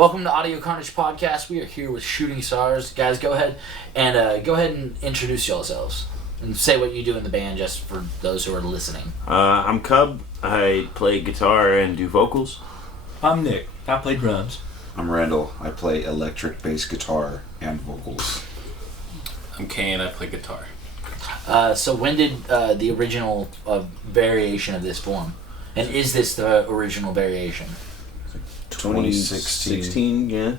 Welcome to Audio Carnage Podcast. We are here with Shooting Tsars. Guys, go ahead and introduce yourselves and say what you do in the band, just for those who are listening. I'm Cub. I play guitar and do vocals. I'm Nick. I play drums. I'm Randall. I play electric bass guitar and vocals. I'm Kane. I play guitar. So when did the original variation of this form? And is this the original variation? 2016, yeah.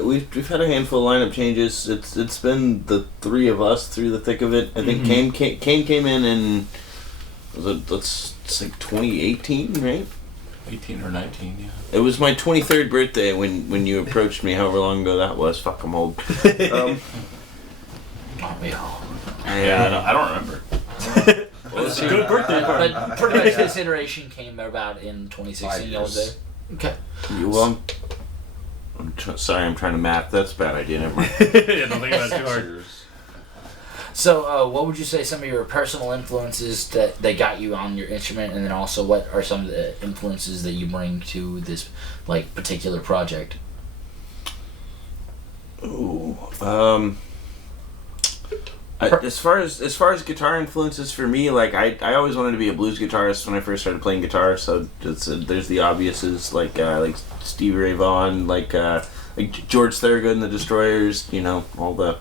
We've had a handful of lineup changes. It's been the three of us through the thick of it. I think Kane came in it's like 2018, right? 18 or 19, yeah. It was my 23rd birthday when you approached me, however long ago that was. Fuck, I'm old. Aren't we all? Yeah, I don't remember. Well, it's a good birthday party. But pretty much this iteration came about in 2016, y'all say? Okay. Well, sorry, I'm trying to math. That's a bad idea. Never mind. Don't think about it too hard. So, what would you say some of your personal influences that got you on your instrument, and then also what are some of the influences that you bring to this particular project? Ooh, as far as guitar influences for me, I always wanted to be a blues guitarist when I first started playing guitar. So there's the obviouses like Stevie Ray Vaughan, like George Thorogood and the Destroyers. You know, all the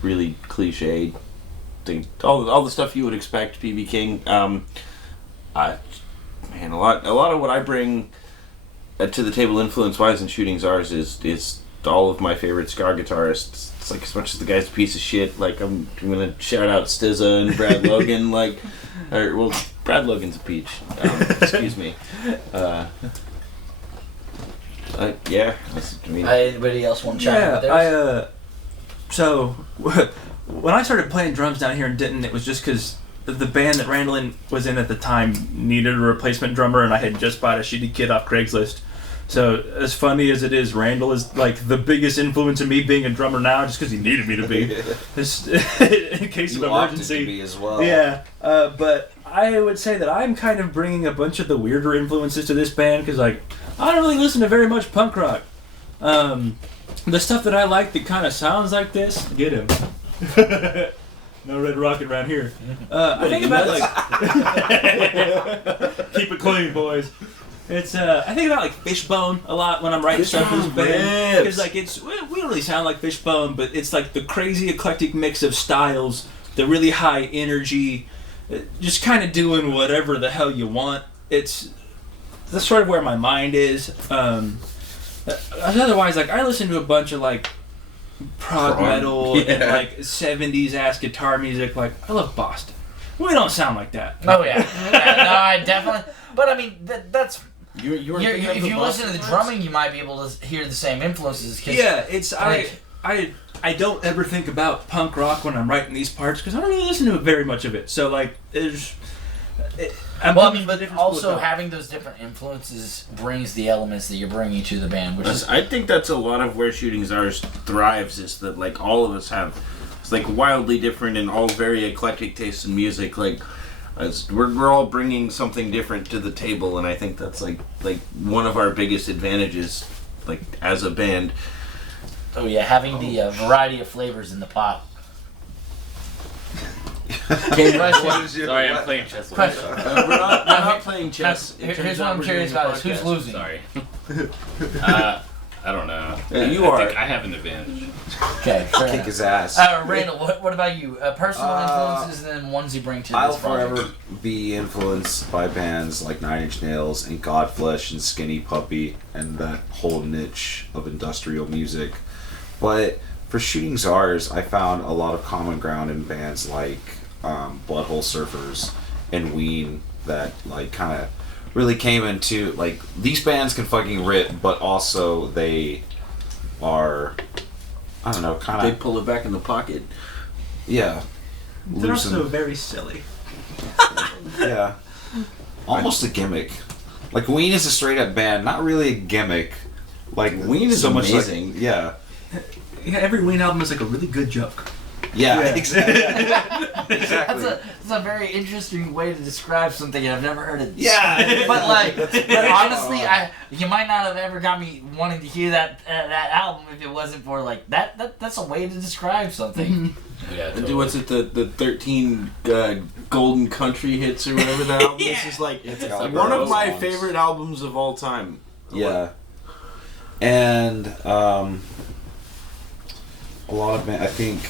really cliched thing, all the stuff you would expect. B.B. King. A lot of what I bring to the table influence wise in Shooting Tsars is all of my favorite ska guitarists. It's like, as much as the guy's a piece of shit, I'm gonna shout out SZA and Brad Logan, Brad Logan's a peach. Excuse me. Yeah. Anybody else want to chime in with theirs? So when I started playing drums down here in Denton, it was just because the band that Randall was in at the time needed a replacement drummer, and I had just bought a shitty kit off Craigslist. So, as funny as it is, Randall is the biggest influence in me being a drummer now, just because he needed me to be, just in case of emergency. To be as well. Yeah, but I would say that I'm kind of bringing a bunch of the weirder influences to this band, because I don't really listen to very much punk rock. The stuff that I like that kind of sounds like this, get him. No red rocket around here. I think about keep it clean, boys. It's I think about Fishbone a lot when I'm writing stuff for this band, because we don't really sound like Fishbone, but it's the crazy eclectic mix of styles, the really high energy, just kind of doing whatever the hell you want. That's sort of where my mind is. Otherwise, I listen to a bunch of prog metal and 70s ass guitar music. I love Boston. We don't sound like that. Oh yeah, no, I definitely. But I mean, that's. If you listen to the drumming, you might be able to hear the same influences. Yeah, it's I don't ever think about punk rock when I'm writing these parts, because I don't really listen to very much of it. So there's. But also having those different influences brings the elements that you're bringing to the band, which is. I think that's a lot of where Shooting Tsars thrives, is that all of us have wildly different and all very eclectic tastes in music. We're all bringing something different to the table, and I think that's one of our biggest advantages, as a band. Oh yeah, having the variety of flavors in the pot. Sorry, I'm playing chess. We're not playing chess. Here's what I'm curious about: is who's losing? Sorry. I don't know. You are. I think I have an advantage. Okay, Kick his ass. Randall, what about you? Personal influences and then ones you bring to I'll this project? forever be influenced by bands like Nine Inch Nails and Godflesh and Skinny Puppy and that whole niche of industrial music. But for Shooting Tsars, I found a lot of common ground in bands like Butthole Surfers and Ween that kind of really came into these bands can fucking rip, but also they are, I don't know, kind of, They pull it back in the pocket. yeah, They're loosen. also very silly. Yeah, almost a gimmick. Ween is a straight up band, not really a gimmick. Ween is so amazing. Much yeah. Yeah, every Ween album is a really good joke. Yeah, exactly. That's a very interesting way to describe something I've never heard it. Yeah. But honestly, you might not have ever got me wanting to hear that album if it wasn't for like that. That's a way to describe something. Yeah, totally. What's it? The 13 Golden Country hits or whatever that album is. Is like It's one of my favorite albums of all time. Yeah. And a lot of I think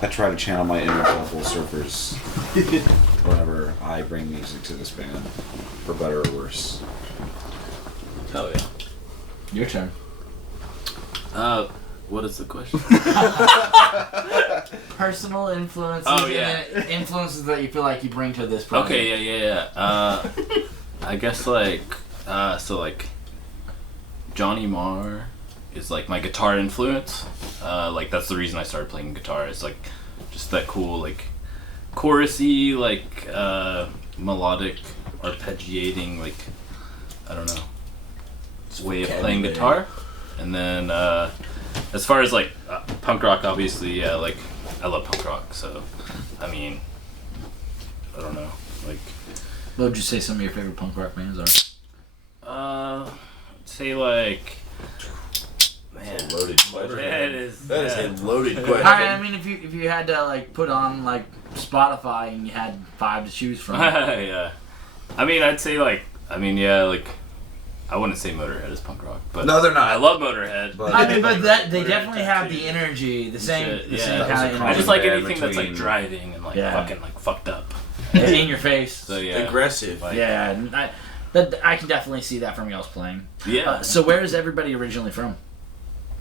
I try to channel my inner Buffalo Surfers whenever I bring music to this band, for better or worse. Hell yeah. Your turn. What is the question? Personal influences. Oh, yeah. And influences that you feel like you bring to this project. Okay, yeah. I guess Johnny Marr is like my guitar influence. Like that's the reason I started playing guitar. It's like just that cool like chorusy like melodic arpeggiating like I don't know way of playing guitar. And then as far as like punk rock, obviously, yeah, like I love punk rock. So I mean, I don't know, like. What would you say some of your favorite punk rock bands are? Say like. Man, That's a loaded question. That is a loaded question. Alright, I mean, if you had to like put on like Spotify and you had 5 to choose from. Yeah. I mean, I'd say like. I mean, yeah, like. I wouldn't say Motorhead is punk rock, but No, they're not. I love Motorhead. But I mean, but they definitely have the energy, the same Yeah. kind of I energy. just like band anything that's like between- driving and like fucking like fucked up. in your face. So yeah, Aggressive. Like, Yeah, I can definitely see that from y'all's playing. Yeah. So where is everybody originally from?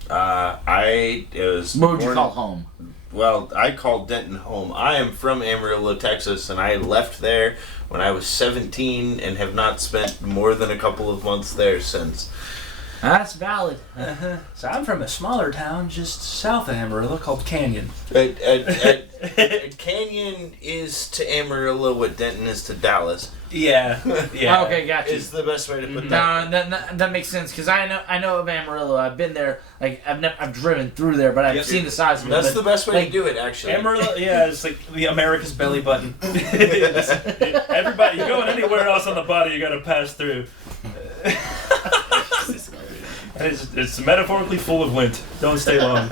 What What would you call home? Well, I call Denton home. I am from Amarillo, Texas, and I left there when I was 17 and have not spent more than a couple of months there since. That's valid. So I'm from a smaller town just south of Amarillo called Canyon. Canyon is to Amarillo what Denton is to Dallas. Yeah. Okay, gotcha. Is the best way to put that. No, that makes sense because I know of Amarillo. I've been there. Like I've driven through there, but I've seen the size of it. That's but, the best way like, to do it, actually. Amarillo, yeah, it's like the America's belly button. Everybody, you're going anywhere else on the body, you gotta pass through. And it's metaphorically full of lint. Don't stay long.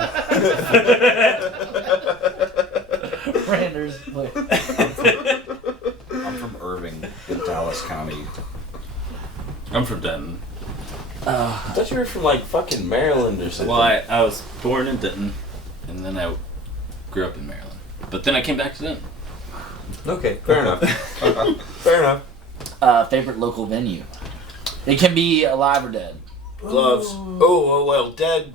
Randers. I'm from Irving in Dallas County. I'm from Denton. I thought you were from like fucking Maryland or something. Well, I was born in Denton, and then I grew up in Maryland. But then I came back to Denton. Okay, fair enough. Fair enough. Favorite local venue. It can be alive or dead. Gloves. Oh, well, dead.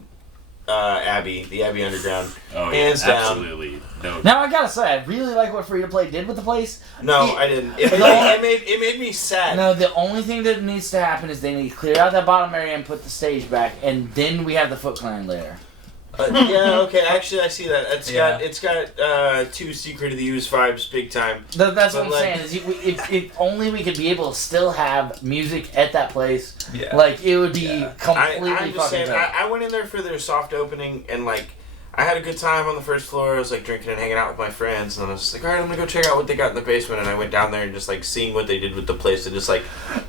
Abbey, the Abbey Underground. Oh, Hands yeah, down. absolutely. No. Now I gotta say, I really like what Free to Play did with the place. No, I didn't. It made me sad. No, the only thing that needs to happen is they need to clear out that bottom area and put the stage back, and then we have the Foot Clan layer. Yeah, okay. Actually, I see that. It's Yeah. got 2 Secret of the Ooze vibes, big time. That's what But, I'm saying. Is if only we could be able to still have music at that place, Yeah. like it would be completely I'm just fucking saying. great. I went in there for their soft opening, and like, I had a good time on the first floor. I was like drinking and hanging out with my friends, and then I was just like, all right, I'm gonna go check out what they got in the basement. And I went down there and just like seeing what they did with the place. And just like,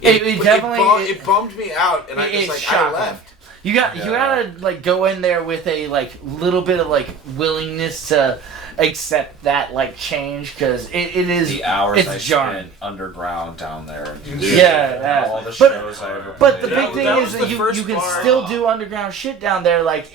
It definitely- it bummed me out, and I it's just like shocking. I left. You gotta like go in there with a like little bit of like willingness to accept that like change because it is The hours it's I jarring. spent underground down there. Yeah. All the But- shows I ever But the played. big thing that is was that the you first can bar. still do underground shit down there. Like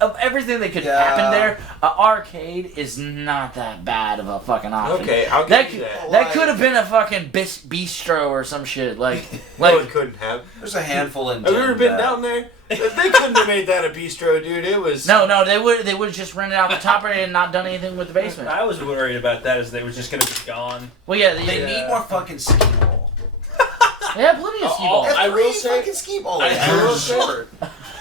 of everything that could happen there, an arcade is not that bad of a fucking option. Okay, I'll That give you that. that could have been a fucking bistro or some shit. Like No, it couldn't have. There's a handful in Have you ever been Denver. down there? They couldn't have made that a bistro, dude. It was. no, they would just rented out the top area and not done anything with the basement. I was worried about that as they were just gonna be gone. Well, yeah, They need more fucking skee ball. they have plenty of skee balls. I will say- fucking skee ball. I will say-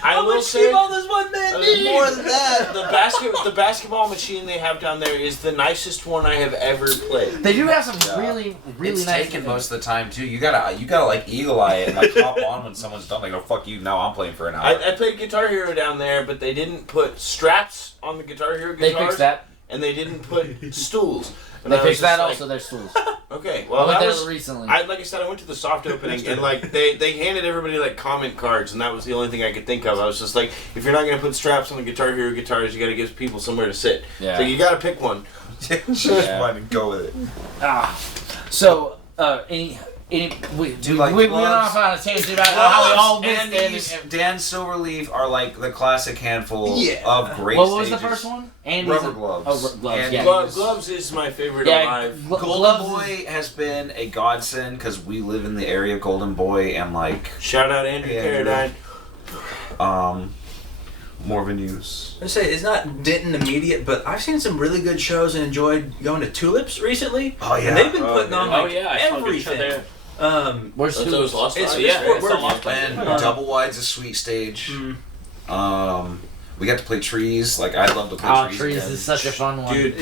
I will say. does one man More than that, the basketball machine they have down there is the nicest one I have ever played. They do have some really It's nice taken things. most of the time too. You gotta like eagle eye it and like hop on when someone's done. Like, oh fuck you, now I'm playing for an hour. I played Guitar Hero down there, but they didn't put straps on the Guitar Hero They guitars. fixed that. and they didn't put stools. And They I was fixed that just also, their stools. Okay, I well went that there was recently. like I said, I went to the soft opening and like they handed everybody like comment cards, and that was the only thing I could think of. I was just like, if you're not gonna put straps on the Guitar Hero guitars, you got to give people somewhere to sit. Yeah. So you got to pick one. Just wanted to go with it. So, we went off on a tangent about how we all and missed these Dan Silverleaf are like the classic handful Yeah. of great What was the stages. first one? Andy's Rubber Gloves. Oh, gloves. And Yeah. Gloves is my favorite alive. Golden Gloves Boy has been a godsend because we live in the area of Golden Boy and like Shout out Andrew Yeah, Carradine. more venues. I say it's not Denton immediate, but I've seen some really good shows and enjoyed going to Tulips recently. Oh yeah, And they've been putting on like I saw a good show everything. there. Where's That's Tulips? always lost. It's- Lives, yeah, right? it's all lost. and Double Wide's a sweet stage. We got to play Trees. Like I love to play Oh, Trees. Trees again. is such a fun one. Dude,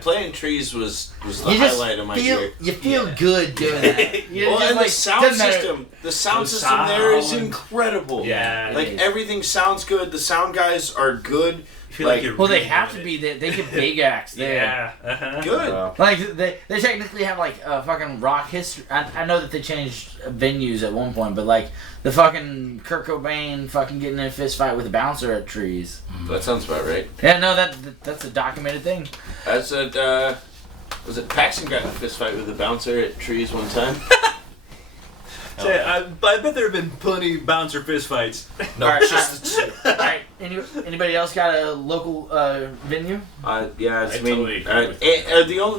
playing Trees was the You just highlight of my feel year. you feel good doing that. You Well, just, and like, the sound doesn't matter- system, The there is sound. incredible. Yeah. Like It is. everything sounds good. The sound guys are good. I feel like you're Well, they really have to doing be. They get big acts there. Yeah. Uh-huh. Good. Like they technically have like a fucking rock history. I know that they changed venues at one point, but like the fucking Kurt Cobain fucking getting in a fist fight with a bouncer at Trees. That sounds about right. Yeah, no, that's a documented thing. As was it Paxton got in a fist fight with a bouncer at Trees one time? Say, I bet there have been plenty of bouncer fist fights. No, Alright, it's just All right, anybody else got a local venue? Yeah, I totally agree with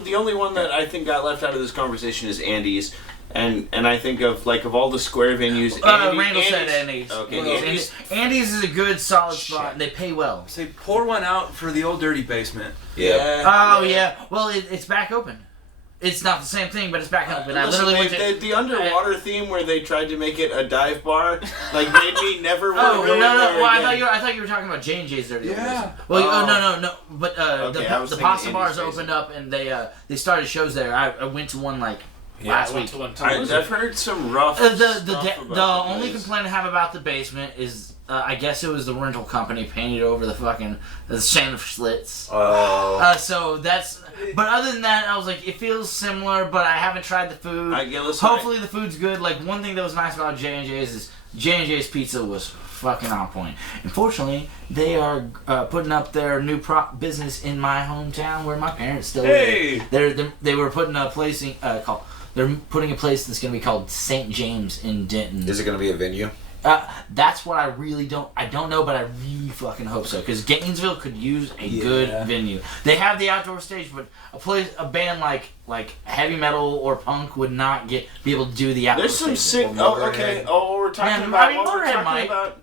the only one that I think got left out of this conversation is Andy's, and I think of all the square venues. Randall said Andy's. Okay, Well, Andy's. Andy's is a good, solid spot, and they pay well. Say, pour one out for the old dirty basement. Oh yeah, well it's back open. It's not the same thing, but it's back open. I Listen, literally went to. the underwater theme where they tried to make it a dive bar, like made me never want Oh to go no! in there Well, again. I thought you were talking about J&J's Dirty Old Yeah. Basement. Well, no. But Okay, I was the thinking pasta bars Andy's opened up and they started shows there. I went to one like last I went week. to one too. I've heard some rough The stuff the about only place. complaint I have about the basement is I guess it was the rental company painted over the chandelier slits. So that's. But other than that, I was like, it feels similar, but I haven't tried the food. Hopefully the food's good. Like one thing that was nice about J&J's is J&J's pizza was fucking on point. Unfortunately, they are putting up their new business in my hometown where my parents still live. They were putting a place called. They're putting a place that's going to be called St. James in Denton. Is it going to be a venue? That's what I really don't. I don't know, but I really fucking hope so. Because Gainesville could use a good venue. They have the outdoor stage, but a band like heavy metal or punk would not be able to do the outdoor There's some stage. sick. Oh, okay. Oh, we're talking Man, about. I mean, what we're Motorhead talking might. about.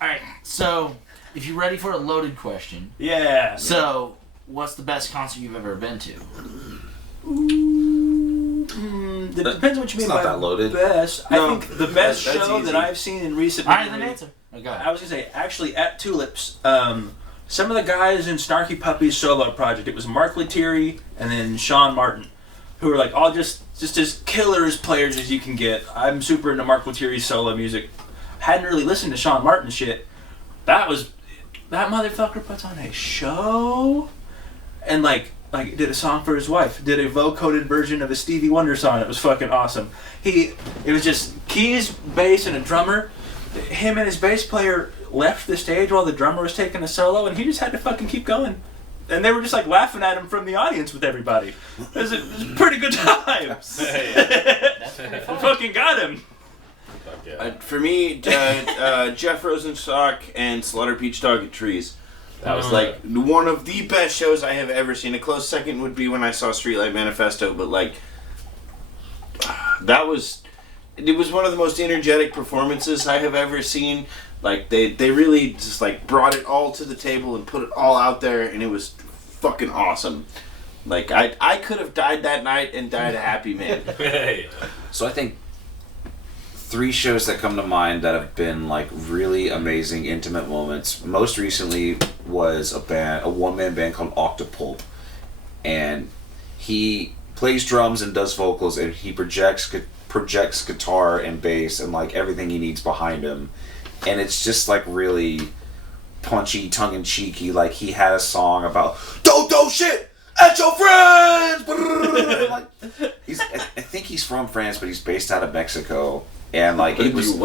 Alright, so if you're ready for a loaded question, Yeah. so what's the best concert you've ever been to? It depends what you mean It's not by that loaded. best. No, I think the best that's show easy. that I've seen in recent Alright, then memory. answer. Okay. I was gonna say actually at Tulips. Some of the guys in Snarky Puppy's solo project. It was Mark Lettieri and then Sean Martin, who were like all just as killer as players as you can get. I'm super into Mark Lettieri's solo music. Hadn't really listened to Sean Martin's shit. That motherfucker puts on a show, and like did a song for his wife. Did a vocoded version of a Stevie Wonder song. It was fucking awesome. It was just keys, bass, and a drummer. Him and his bass player left the stage while the drummer was taking a solo, and he just had to fucking keep going. And they were just like laughing at him from the audience with everybody. It was a pretty good time. Fucking got him. For me, Jeff Rosenstock and Slaughter Peach Dog at Trees. That was like one of the best shows I have ever seen. A close second would be when I saw Streetlight Manifesto, but like it was one of the most energetic performances I have ever seen. Like they really just like brought it all to the table and put it all out there, and it was fucking awesome. Like I could have died that night and died a happy man. So I think 3 shows that come to mind that have been like really amazing intimate moments. Most recently was a one-man band called Octopulp, and he plays drums and does vocals, and he projects guitar and bass and like everything he needs behind him, and it's just like really punchy, tongue-in-cheeky. Like he had a song about don't oh shit, at your friends. Like, I think he's from France, but he's based out of Mexico. And like it was,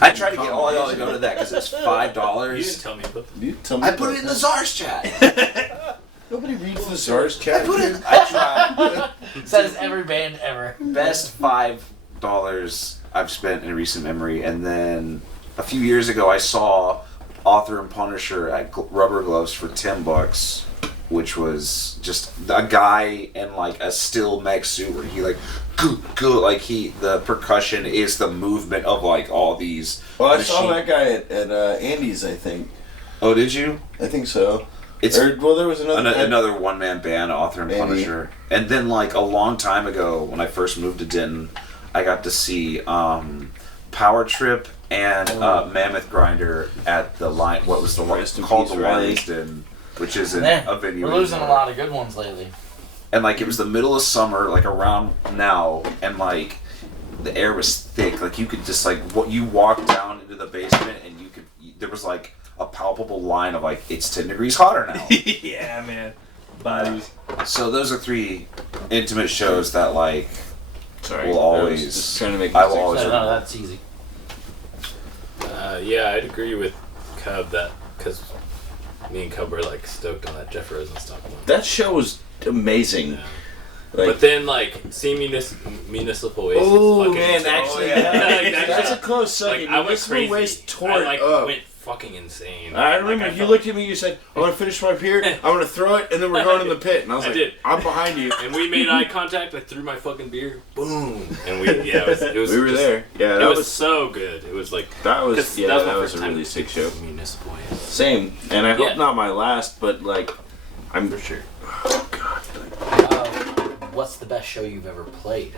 I tried to get all y'all to go to that because it's $5. You didn't tell me about that. You tell me I put it in the Tsars chat. Nobody reads the Tsars chat. I tried. Says every band ever. Best $5 I've spent in recent memory, and then a few years ago I saw Author and Punisher at Rubber Gloves for $10, which was just a guy in like a steel mech suit where he like go like the percussion is the movement of like all these. Well, I saw that guy at Andy's, I think. Oh, did you? I think so. There was another one-man band, Author and Punisher. And then like a long time ago when I first moved to Denton, I got to see Power Trip and Mammoth Grinder at the line. What was the line called? The Lions Den, which is a venue. We're losing a lot of good ones lately. And like it was the middle of summer, like around now, and like the air was thick. Like you could just like you walk down into the basement and there was like a palpable line of like it's 10 degrees hotter now. Yeah, man. Bodies. So those are 3 intimate shows that like Sorry, will always. I was just trying to make. I will always. No, that's easy. Yeah, I'd agree with Cub that because me and Cub were like stoked on that Jeff Rosenstock one. That show was amazing. Yeah. Like, but then like seeing Municipal Waste. Oh was man, actually, that's a close second. I went crazy. Waste tore I up. went fucking insane. I remember you looked at me. You said, "I want to finish my beer. I want to throw it, and then we're going in the pit." And I was like, "I'm behind you." And we made eye contact. I threw my fucking beer. Boom. And it was we were there. Yeah, that was so good. It was like that was my a first time really sick show. Municipal Waste. Same, and I hope not my last, but like, I'm for sure. Oh God. What's the best show you've ever played?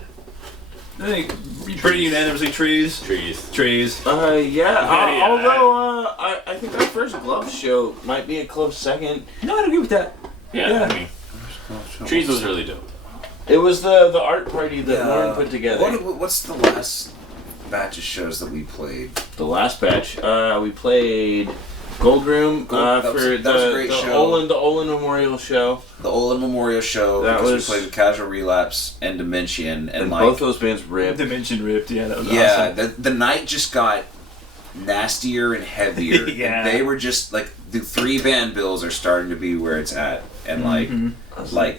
I think pretty unanimously trees. Yeah. Although I think our first glove show might be a close second. No, I'd agree with that. Yeah. I mean, Trees was really dope. It was the art party that Lauren put together. What's the last batch of shows that we played? The last batch, we played Gold Room that was a great show. The Olin Memorial Show. The Olin Memorial Show. We played with Casual Relapse and Dimension, and like both those bands ripped. Dimension ripped. Yeah, that was awesome. The night just got nastier and heavier. Yeah. And they were just like the 3-band bills are starting to be where it's at, and like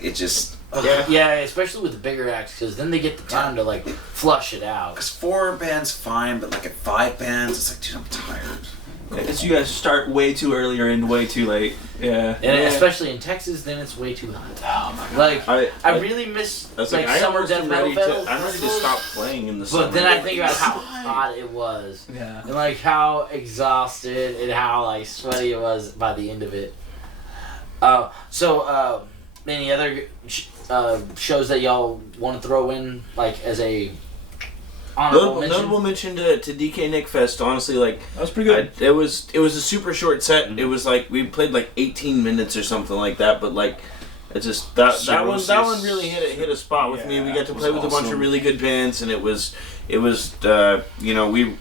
it just. Yeah, especially with the bigger acts, because then they get the time to like flush it out. Because 4 bands fine, but like at 5 bands, it's like, dude, I'm tired. It's you guys start way too early or end way too late. Yeah. And especially in Texas, then it's way too hot. Oh my god. Like I really miss summer death metal festivals. I'm ready to stop playing in the summer. But then I think about how hot it was. Yeah. And like how exhausted and how like sweaty it was by the end of it. So any other shows that y'all want to throw in like as a notable mention to DK Nick Fest. Honestly, like that was pretty good. It was a super short set. Mm-hmm. It was like we played like 18 minutes or something like that. But like it's just that one really hit a spot with me. We got to play with a bunch of really good bands, and it was we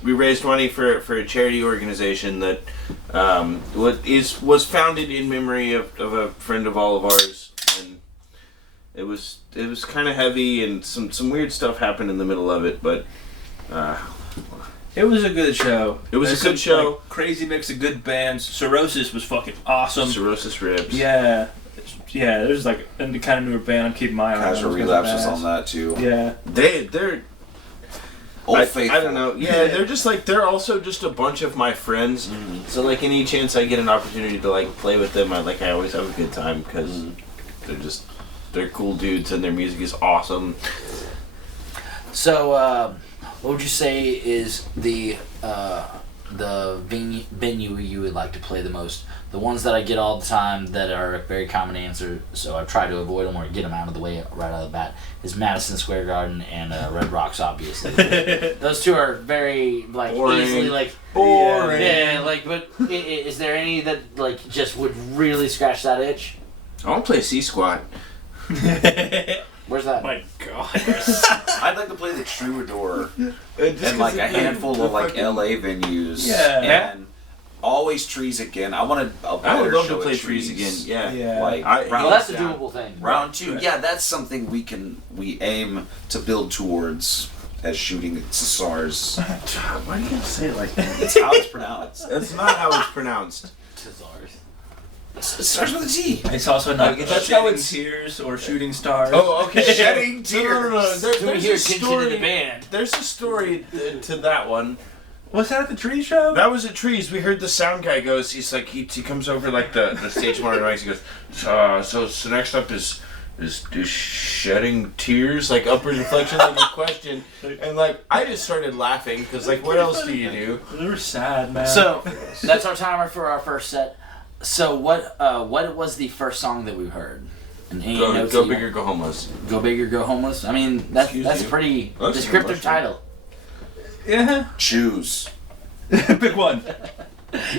raised money for a charity organization that was founded in memory of a friend of all of ours. And it was kind of heavy, and some weird stuff happened in the middle of it, but. It was a good show. It was a good show. Like, crazy mix of good bands. Cirrhosis was fucking awesome. Cirrhosis rips. Yeah. There's like a kind of newer band I'm keeping my eye on. Casual Relapse was on that too. Yeah. They're Old Faithful. I don't know. Yeah, they're just like they're also just a bunch of my friends. Mm-hmm. So like any chance I get an opportunity to like play with them, I always have a good time because they're cool dudes and their music is awesome. So, what would you say is the venue you would like to play the most? The ones that I get all the time that are a very common answer, so I try to avoid them or get them out of the way right out of the bat, is Madison Square Garden and Red Rocks, obviously. Those two are very, like, boring. easily, like... Boring. Yeah, like, but is there any that, like, just would really scratch that itch? I want to play C-Squad. Where's that? My God. I'd like to play the Troubadour and like a handful of like LA venues. Yeah. And always trees again. I want a I better would love show to play of trees again. Yeah. Yeah. Like Well, that's a doable thing. round 2. Yeah, that's something we aim to build towards as shooting Tsars. Why are you gonna say it like that? It's how it's pronounced. That's not how it's pronounced. Tsars. It starts with a T. It's also not That's how shooting it's- tears or shooting stars. Oh, okay. Shedding No. Do we There's hear a tension in story. the band? There's a story to that one. Was that at the tree show? That was at Trees. We heard the sound guy goes. He's like he comes over like the stage monitor. He goes. So next up is shedding tears, like upward inflection, like a question, and like I just started laughing because like what else do you do? They were sad, man. So that's our timer for our first set. So what was the first song that we heard? And any notes Go you big or go homeless. want? Go big or go homeless. I mean that's Excuse a you. pretty That's descriptive a title. yeah, Choose. pick one.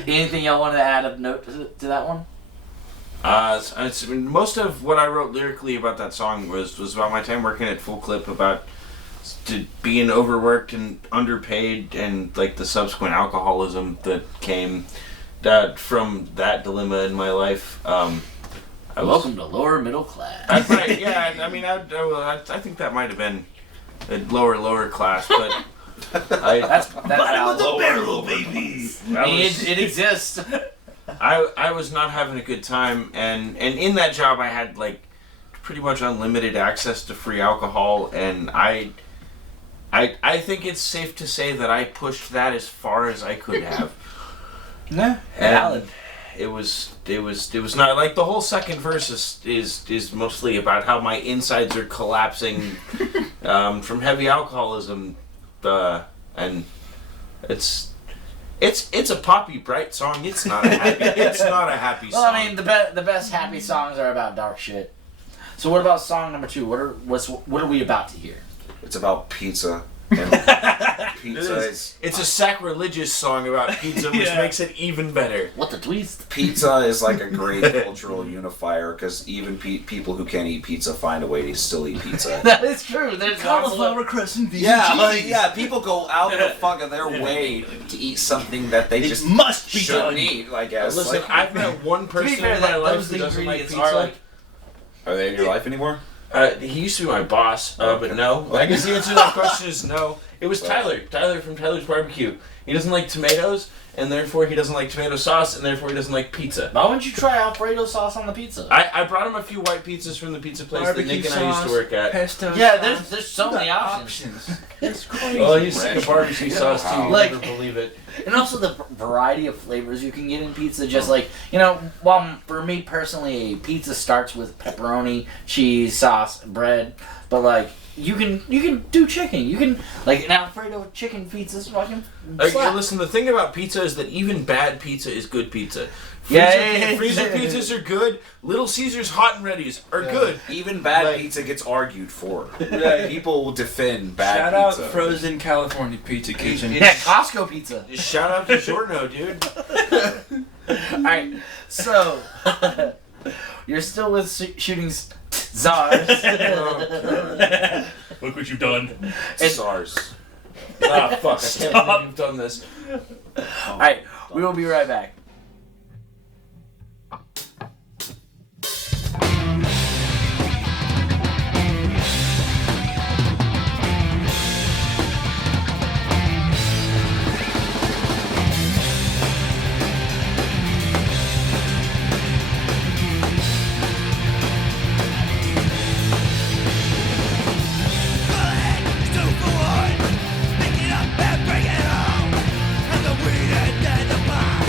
Anything y'all wanted to add a note to that one? Most of what I wrote lyrically about that song was about my time working at Full Clip, about being overworked and underpaid, and like the subsequent alcoholism that came from that dilemma in my life. Welcome to lower middle class. Right, yeah. I mean, I think that might have been a lower class, but That's Bottom of the barrel, baby. it exists. I was not having a good time, and in that job I had like pretty much unlimited access to free alcohol, and I think it's safe to say that I pushed that as far as I could have. Yeah, And it was not like the whole second verse is mostly about how my insides are collapsing from heavy alcoholism, and it's a poppy bright song. It's not a happy Well, song. I mean, the best happy songs are about dark shit. So what about song number 2? What are we about to hear? It's about pizza. And pizza is It's a sacrilegious song about pizza, which Yeah. makes it even better. What the twist? pizza is like a great cultural unifier because even people who can't eat pizza find a way to still eat pizza. That is true. There's cauliflower crust and vegan Yeah, cheese. people go out of the fuck of their way to eat something that they It just must be shouldn't done. eat. I guess. Listen, Like, I've met one To be person fair, in my life those who doesn't like ingredients pizza. are like. are they in your life anymore? He used to be my boss, but no. I guess the answer to that question is no. It was Tyler. Tyler from Tyler's Barbecue. He doesn't like tomatoes, and therefore he doesn't like tomato sauce, and therefore he doesn't like pizza. Why wouldn't you try Alfredo sauce on the pizza? I brought him a few white pizzas from the pizza place that Nick and I used to work at. Pesto Yeah, sauce. there's so many options. It's crazy. Well, he's sick of barbecue sauce too. You'll Like- never believe it. And also the variety of flavors you can get in pizza. Just like, while for me personally, a pizza starts with pepperoni, cheese, sauce, bread. But like, you can do chicken. You can like an Alfredo chicken pizza's fucking slap. Listen, the thing about pizza is that even bad pizza is good pizza. Yeah, Freezer pizzas are good. Little Caesars hot and readies are good. Even bad Like- pizza gets argued for. Right. People will defend bad Shout out pizza. Frozen California Pizza Kitchen. Yeah, Costco pizza. Just shout out to Giorno, dude. Alright, so you're still with shooting Tsars. Look what you've done. SARS. Ah, fuck! I can't believe you've done this. Alright, we will be right back. Pick it up and bring it home. And the weed and then the pie.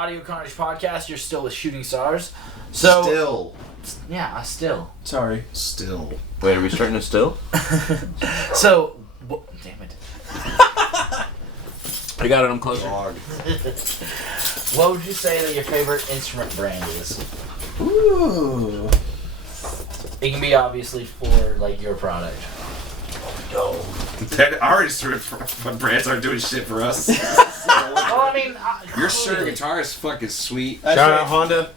Audio Carnage podcast. You're still with Shooting Tsars. So Still. Yeah, still. Sorry. Still. Wait, are we starting to still? So, damn it. I got it. I'm closer. Dog. What would you say that your favorite instrument brand is? Ooh. It can be obviously for like your product. Our instrument brands aren't doing shit for us. Well, I mean, Your Shure guitar is fucking sweet. Shout out Honda.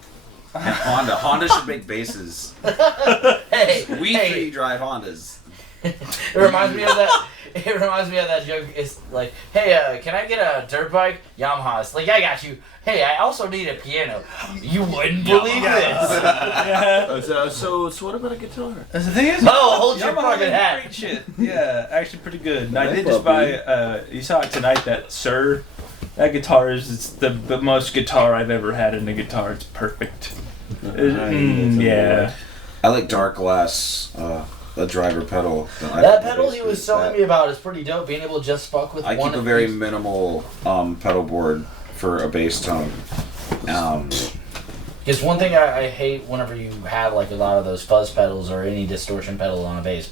And Honda should make basses. Hey, We hey. free drive Hondas. It reminds me of that. It reminds me of that joke. It's like, hey, can I get a dirt bike? Yamaha. It's like, I got you. Hey, I also need a piano. You wouldn't believe this. So what about a guitar? The thing is, Oh, hold your Yamaha fucking is hat. great shit. Yeah, actually pretty good. And I Hey, did just puppy. buy. You saw it tonight. That Sir, that guitar is it's the most guitar I've ever had in a guitar. It's perfect. Yeah. I like Dark Glass, a driver pedal. That pedal he was telling me about is pretty dope. Being able to just fuck with I one. keep a of very these. minimal pedal board for a bass tone. Because one thing I hate whenever you have like a lot of those fuzz pedals or any distortion pedal on a bass,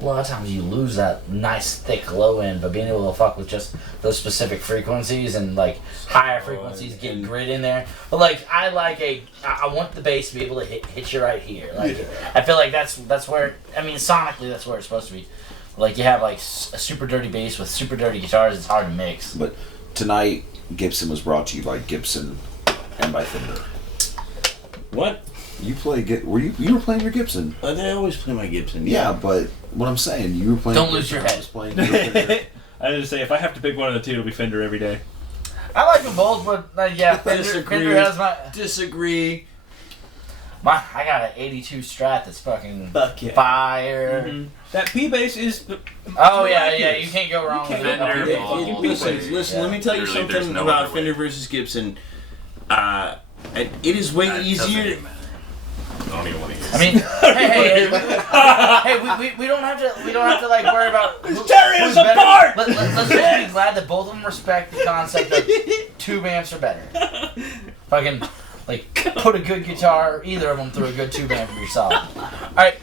a lot of times you lose that nice thick low end, but being able to fuck with just those specific frequencies and like higher frequencies get grit in there. But like I want the bass to be able to hit you right here. Like I feel like that's where, I mean, sonically that's where it's supposed to be. Like you have like a super dirty bass with super dirty guitars, it's hard to mix. But tonight, Gibson was brought to you by Gibson and by Fender. What? You play you were playing your Gibson. I always play my Gibson. Yeah, but what I'm saying, you were playing. Don't lose your Gibson, I head. was playing your Fender. I just say if I have to pick one of the two, it'll be Fender every day. I like them both, but yeah, Fender has Disagree. I got an 82 Strat that's fucking Fuck yeah. fire. Mm-hmm. That P bass is. Oh yeah, you can't go wrong with Fender, it. Fender, Listen, let me tell you Literally, there's something no about other way. Fender versus Gibson. It is way easier. I don't even want to hear I mean, hey, we don't have to like worry about tearing who's us better. apart! Let's just be glad that both of them respect the concept of tube amps are better. Fucking like put a good guitar, either of them through a good tube amp and you're solid. All right,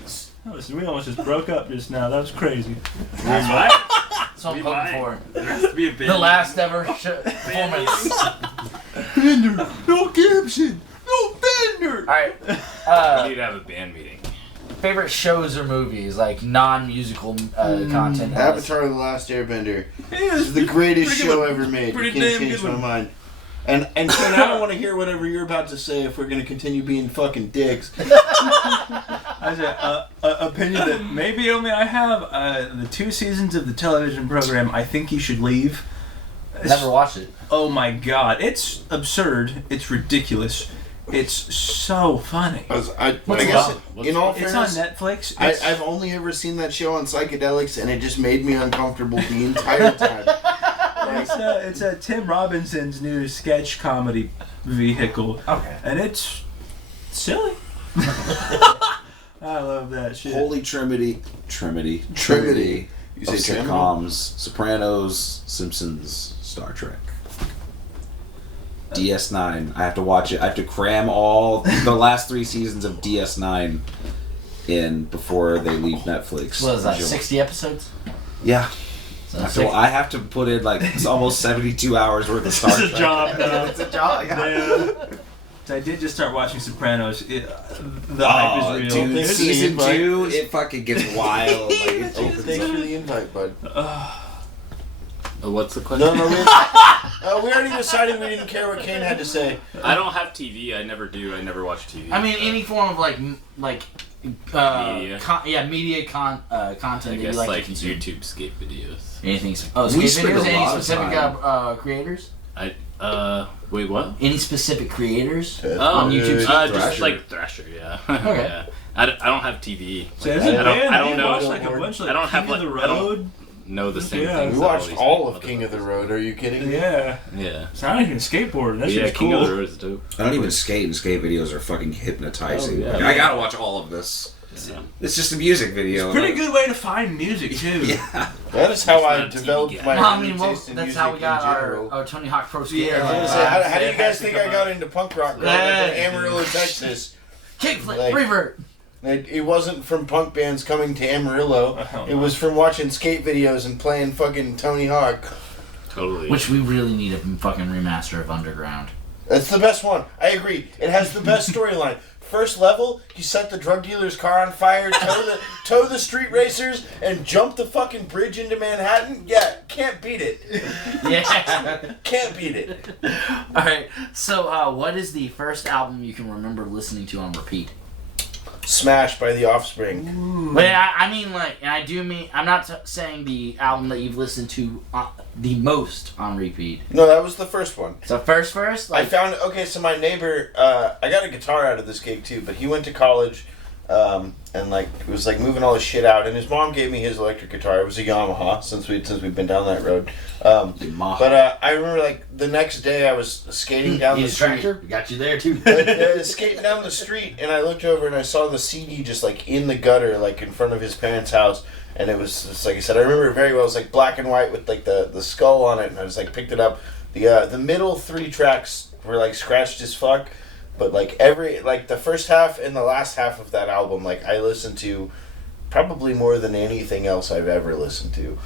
Listen, we almost just broke up just now. That was crazy. that's what I'm hoping for. There has to be a band. The last ever performance. Fender, no Gibson, no Fender. All right. We need to have a band meeting. Favorite shows or movies, like non-musical content. Avatar: The Last Airbender. Yeah, This is the greatest pretty show good. ever made. Pretty You can't damn change good my one. mind. And Ken, I don't want to hear whatever you're about to say if we're gonna continue being fucking dicks. I said, opinion that maybe only I have. The 2 seasons of the television program, I Think You Should Leave. Never watched it. Oh my god, it's absurd. It's ridiculous. It's so funny. I What's it guess, about? in all It's on fairness, Netflix. I've only ever seen that show on psychedelics, and it just made me uncomfortable the entire time. It's a Tim Robinson's new sketch comedy vehicle. Okay. And it's silly. I love that shit. Holy Trinity. Trinity. You say say Trinity? sitcoms, Sopranos, Simpsons, Star Trek. DS9. I have to watch it. I have to cram all the last 3 seasons of DS9 in before they leave Netflix. What is that? 60 episodes. Yeah. So I have to put in like it's almost 72 hours worth of Star It's Trek. a job now. It's a job. Yeah. So I did just start watching Sopranos. The hype Oh, is real. dude, Thanks for the season invite. 2, it fucking gets wild. Like, it opens Thanks up. for the invite, bud. What's the question? No, we already decided we didn't care what Kane had to say. I don't have TV. I never do. I never watch TV. I mean, any form of like Media. media content I that you guess like like to consume. YouTube skate videos. Anything? We Skate spend videos? a Any lot of specific time. creators? Wait, what? Any specific creators Ted on YouTube? Just Thrasher. like Thrasher, yeah. Okay. Yeah. I don't have TV. So Like, as a I band, don't we know. watched like a bunch of I don't have, King of like- the I don't- Road. Know the same Yeah. things. We that watched these all of other King of the motherfuckers Road. Are you kidding me? Yeah. do. Yeah. So I don't even skateboard. That Yeah, shit's King cool. of the Road is dope. I don't even skate, and skate videos are fucking hypnotizing. Oh, yeah. Like, I gotta watch all of this. It's just a music video. Pretty good way to find music too. Yeah. That is how I not a developed TV my Well, I own mean, taste in that's music how we got in general. our Tony Hawk Pro Skater. I was gonna say, how do you guys think I got into punk rock growing up in Amarillo, Texas? Kickflip, Like- revert. It wasn't from punk bands coming to Amarillo. Oh, It was from watching skate videos and playing fucking Tony Hawk. Totally. Which we really need a fucking remaster of Underground. That's the best one. I agree. It has the best storyline. First level, you set the drug dealer's car on fire, tow the street racers, and jump the fucking bridge into Manhattan. Yeah, can't beat it. Yeah. Can't beat it. Alright, so what is the first album you can remember listening to on repeat? Smash by The Offspring. But I mean, like, and I do mean, I'm not saying the album that you've listened to the most on repeat. No, that was the first one. So first, I like, found, okay, so my neighbor, I got a guitar out of this gig too, but he went to college, and like, was like moving all his shit out, and his mom gave me his electric guitar. It was a Yamaha, since we've been down that road. But I remember like the next day I was skating down the street. tractor, got you there too. I was skating down the street, and I looked over and I saw the CD just like in the gutter, like in front of his parents' house. And it was just, like I said, I remember it very well. It was like black and white with like the skull on it, and I just like picked it up. The middle 3 tracks were like scratched as fuck, but like the first half and the last half of that album, like I listened to probably more than anything else I've ever listened to.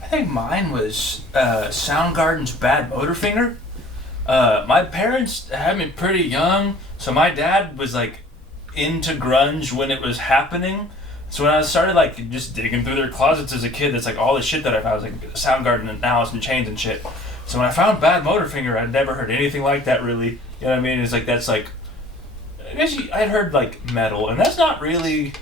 I think mine was Soundgarden's Bad Motorfinger. My parents had me pretty young, so my dad was like into grunge when it was happening. So when I started like just digging through their closets as a kid, that's like all the shit that I found was like Soundgarden and Alice in Chains and shit. So when I found Bad Motorfinger, I'd never heard anything like that really. You know what I mean? It's like that's like, I guess I'd heard like metal, and that's not really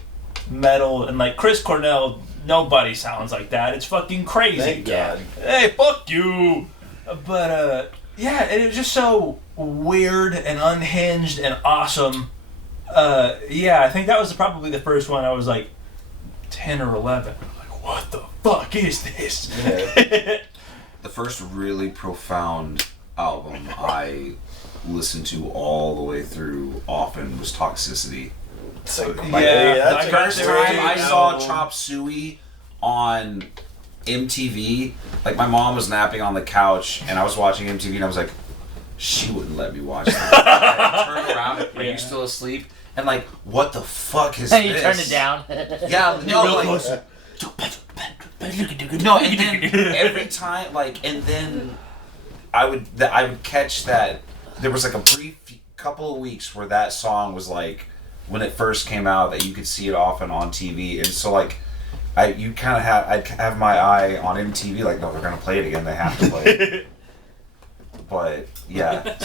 metal. And like Chris Cornell, nobody sounds like that. It's fucking crazy. Thank God. Hey, fuck you. But yeah, it was just so weird and unhinged and awesome. Yeah, I think that was probably the first one. I was like 10 or 11. I'm like, what the fuck is this? Yeah. The first really profound album I listened to all the way through often was Toxicity. It's like, Yeah, that's I a got first the Time I album. saw Chop Suey on MTV, like my mom was napping on the couch and I was watching MTV and I was like, she wouldn't let me watch that. I turned around, are you still asleep? And like, what the fuck is and this? you turn it down. Yeah, no, Real like, close. no, and then every time, like, and then I would catch that there was like a brief couple of weeks where that song was like when it first came out that you could see it often on TV, and so like I'd have my eye on MTV like, no, they're gonna play it again, they have to play it. But yeah,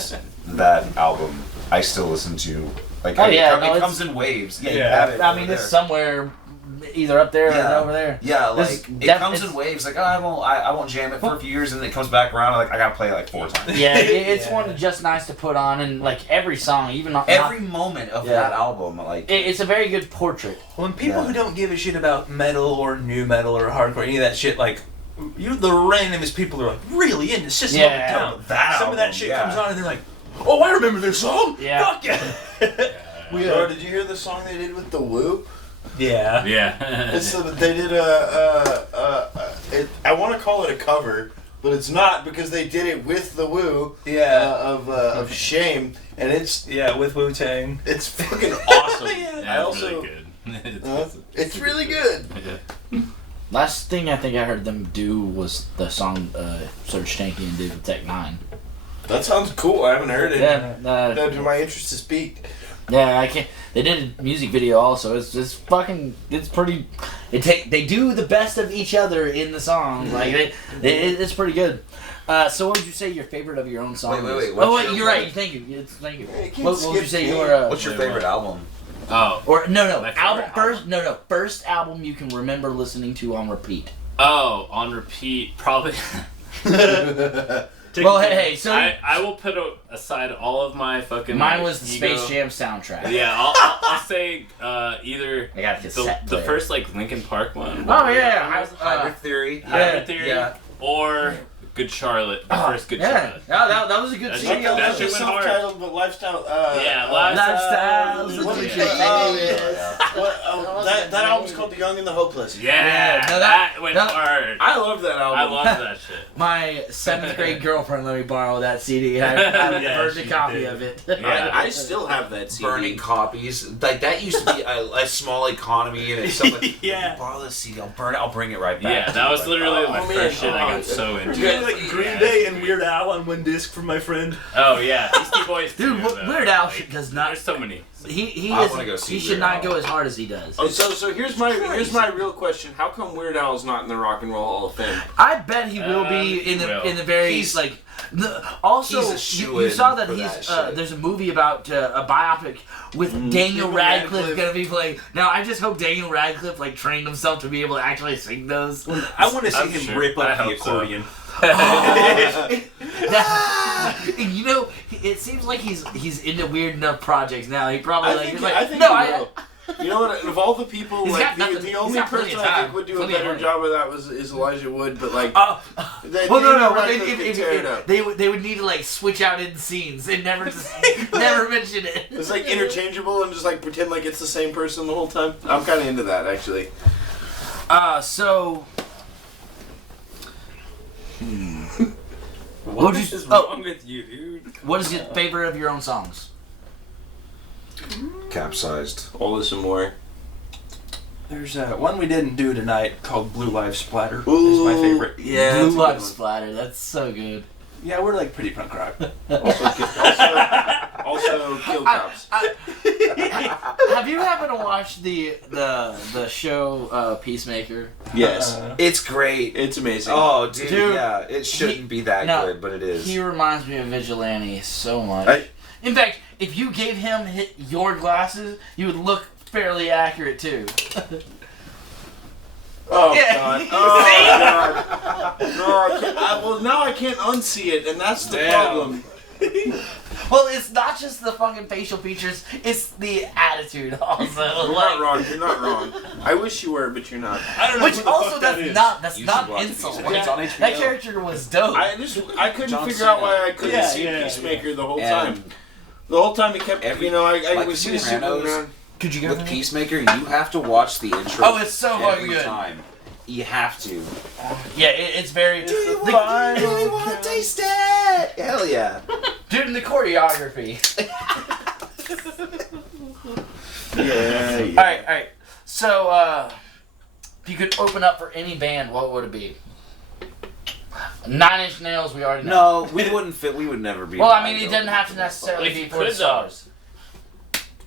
that album I still listen to. Like, Oh, yeah, no, it it's- comes in waves. Yeah, you Yeah. have it. I mean, it's somewhere either up there or over there. Yeah, There's like it comes in waves. Like, oh, I won't jam it for a few years, and then it comes back around. Like, I gotta play it like 4 times. Yeah, it's Yeah. one just nice to put on, and like every song, even not, Every moment of Yeah. that album, like it's a very good portrait. When people Yeah. who don't give a shit about metal or new metal or hardcore, any of that shit, like, the randomest people are like really into System of a Yeah, Down. that Some of that album, shit yeah. comes on and they're like, oh, I remember this song. Yeah. Fuck yeah. Oh, did you hear the song they did with the Woo? Yeah. Yeah. They did I want to call it a cover, but it's not because they did it with the Woo. Yeah. Of Shame, and it's Yeah, with Wu-Tang. it's fucking awesome. Yeah. Yeah, I it's also really good. it's really good. Yeah. Last thing I think I heard them do was the song Serge Tankian did with Tech 9. That sounds cool. I haven't heard it. Yeah, To my interest is peaked. yeah, I can't. They did a music video also. It's fucking. It's pretty. They do the best of each other in the song. Like it's pretty good. So what would you say your favorite of your own song? Wait, is? what's Oh wait, your you're right. favorite? Thank you. Thank you. Yeah, you can't What would you skip say me. your what's your Wait, favorite what? album? Oh. or no My album favorite first album. first album you can remember listening to on repeat. Oh, on repeat, probably. Well, hey, so I will put aside all of my fucking. mine like, was the ego. Space Jam soundtrack. Yeah, I'll say either I got a cassette the player. first like Linkin Park one. Oh yeah, Hybrid Theory. Hybrid Theory, Yeah. or Good Charlotte. The first Good yeah. Charlotte. No, that was a good That's- CD. that also. shit went hard. Self-titled, but lifestyle. Yeah, Lifestyle. Lifestyles, What what is you it? think it is. That album's called The Young and the Hopeless. Yeah, no, that went hard. I love that album. I love that shit. My 7th grade girlfriend let me borrow that CD. I burned a copy of it. Yeah. I still have that CD. Burning copies. Like, that used to be a small economy, and it's something like, Yeah. borrow this CD, I'll burn it, I'll bring it right back. Yeah, that was literally my first shit. I got so into You it. had like Green Day and Weird Al on one disc from my friend. Oh yeah, Beastie Boys. Dude, too, though. Weird Al Like, does not. There's so many. He I wanna go see he should Weird not Al. go as hard as he does. Oh, so here's my real question: how come Weird Al's not in the Rock and Roll Hall of Fame? I bet he will be he in the will. in the very He's- like. Also, he's a you shoo-in saw that for he's that shit. there's a movie about a biopic with Daniel Radcliffe gonna be playing. Now I just hope Daniel Radcliffe like trained himself to be able to actually sing those. I want to see I'm him sure. rip I up the hope so. accordion. You know, it seems like he's into weird enough projects now. He probably I think no, he I. will. You know what? Of all the people, He's like got the nothing- only he's got plenty person of I time. think would do a Plenty of better money. job of that is Elijah Wood, but like, Well, no, Daniel but Radcliffe could tear it up. they would need to like switch out in scenes and never just never mention it. It's like interchangeable and just like pretend like it's the same person the whole time. I'm kind of into that actually. So. What is is wrong wrong with you, dude? What is your favorite of your own songs? Capsized. All this and more. There's one we didn't do tonight called Blue Lives Splatter. It's my favorite. Yeah. Blue that's a good Lives one. Splatter. That's so good. Yeah, we're like pretty punk rock. Also Kill Cops. Have you happened to watch the show Peacemaker? Yes. It's great. It's amazing. Oh, dude, Dude, yeah. It shouldn't be that no, good, but it is. He reminds me of Vigilante so much. I- In fact, if you gave him your glasses, you would look fairly accurate too. Oh Yeah. god. Oh god. No, well now I can't unsee it, and that's the problem. Well, it's not just the fucking facial features; it's the attitude also. You're not wrong. You're not wrong. I wish you were, but you're not. I don't know Which what the also fuck that that's is. not You not should watch it. insult. It's on HBO. That character was dope. I couldn't John figure out Cena. why I couldn't Yeah, see yeah, Peacemaker the whole And time. The whole time he kept, I like was The seeing him Sopranos, around. Could you with Peacemaker, you have to watch the intro. Oh, it's so fucking every good. time. You have to. Yeah, it's very. Do you want to taste it? Hell yeah. Dude, in the choreography. Yeah. All right. So, if you could open up for any band, what would it be? 9 Inch Nails, we already know. No, we wouldn't fit. We would never be. Well, I mean, it doesn't have to necessarily Like, be you for the could, stars.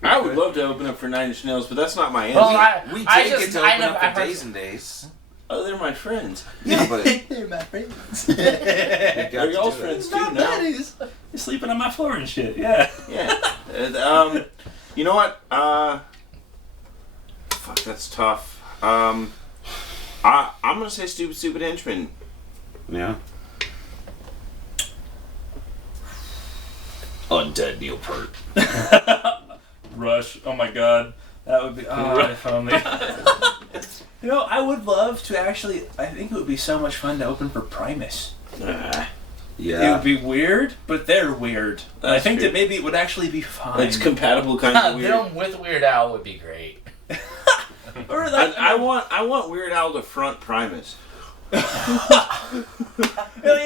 I would love to open up for 9 Inch Nails, but that's not my answer. Well, We I did just- get to I open know- up I've for heard- Days and Days. Oh, they're my friends. Yeah, but They're my friends. They're y'all's friends too Not now. buddies. You're sleeping on my floor and shit. Yeah. Yeah. You know what? Fuck, that's tough. I'm gonna say Stupid Henchman. yeah. Undead Neil Peart. Rush. Oh my god. That would be. Oh, if only. You know, I would love to actually. I think it would be so much fun to open for Primus. It Yeah. would be weird, but they're weird. And I That's think true. that maybe it would actually be fine. It's compatible kind of weird. Them with Weird Al would be great. Or like, I want Weird Al to front Primus. it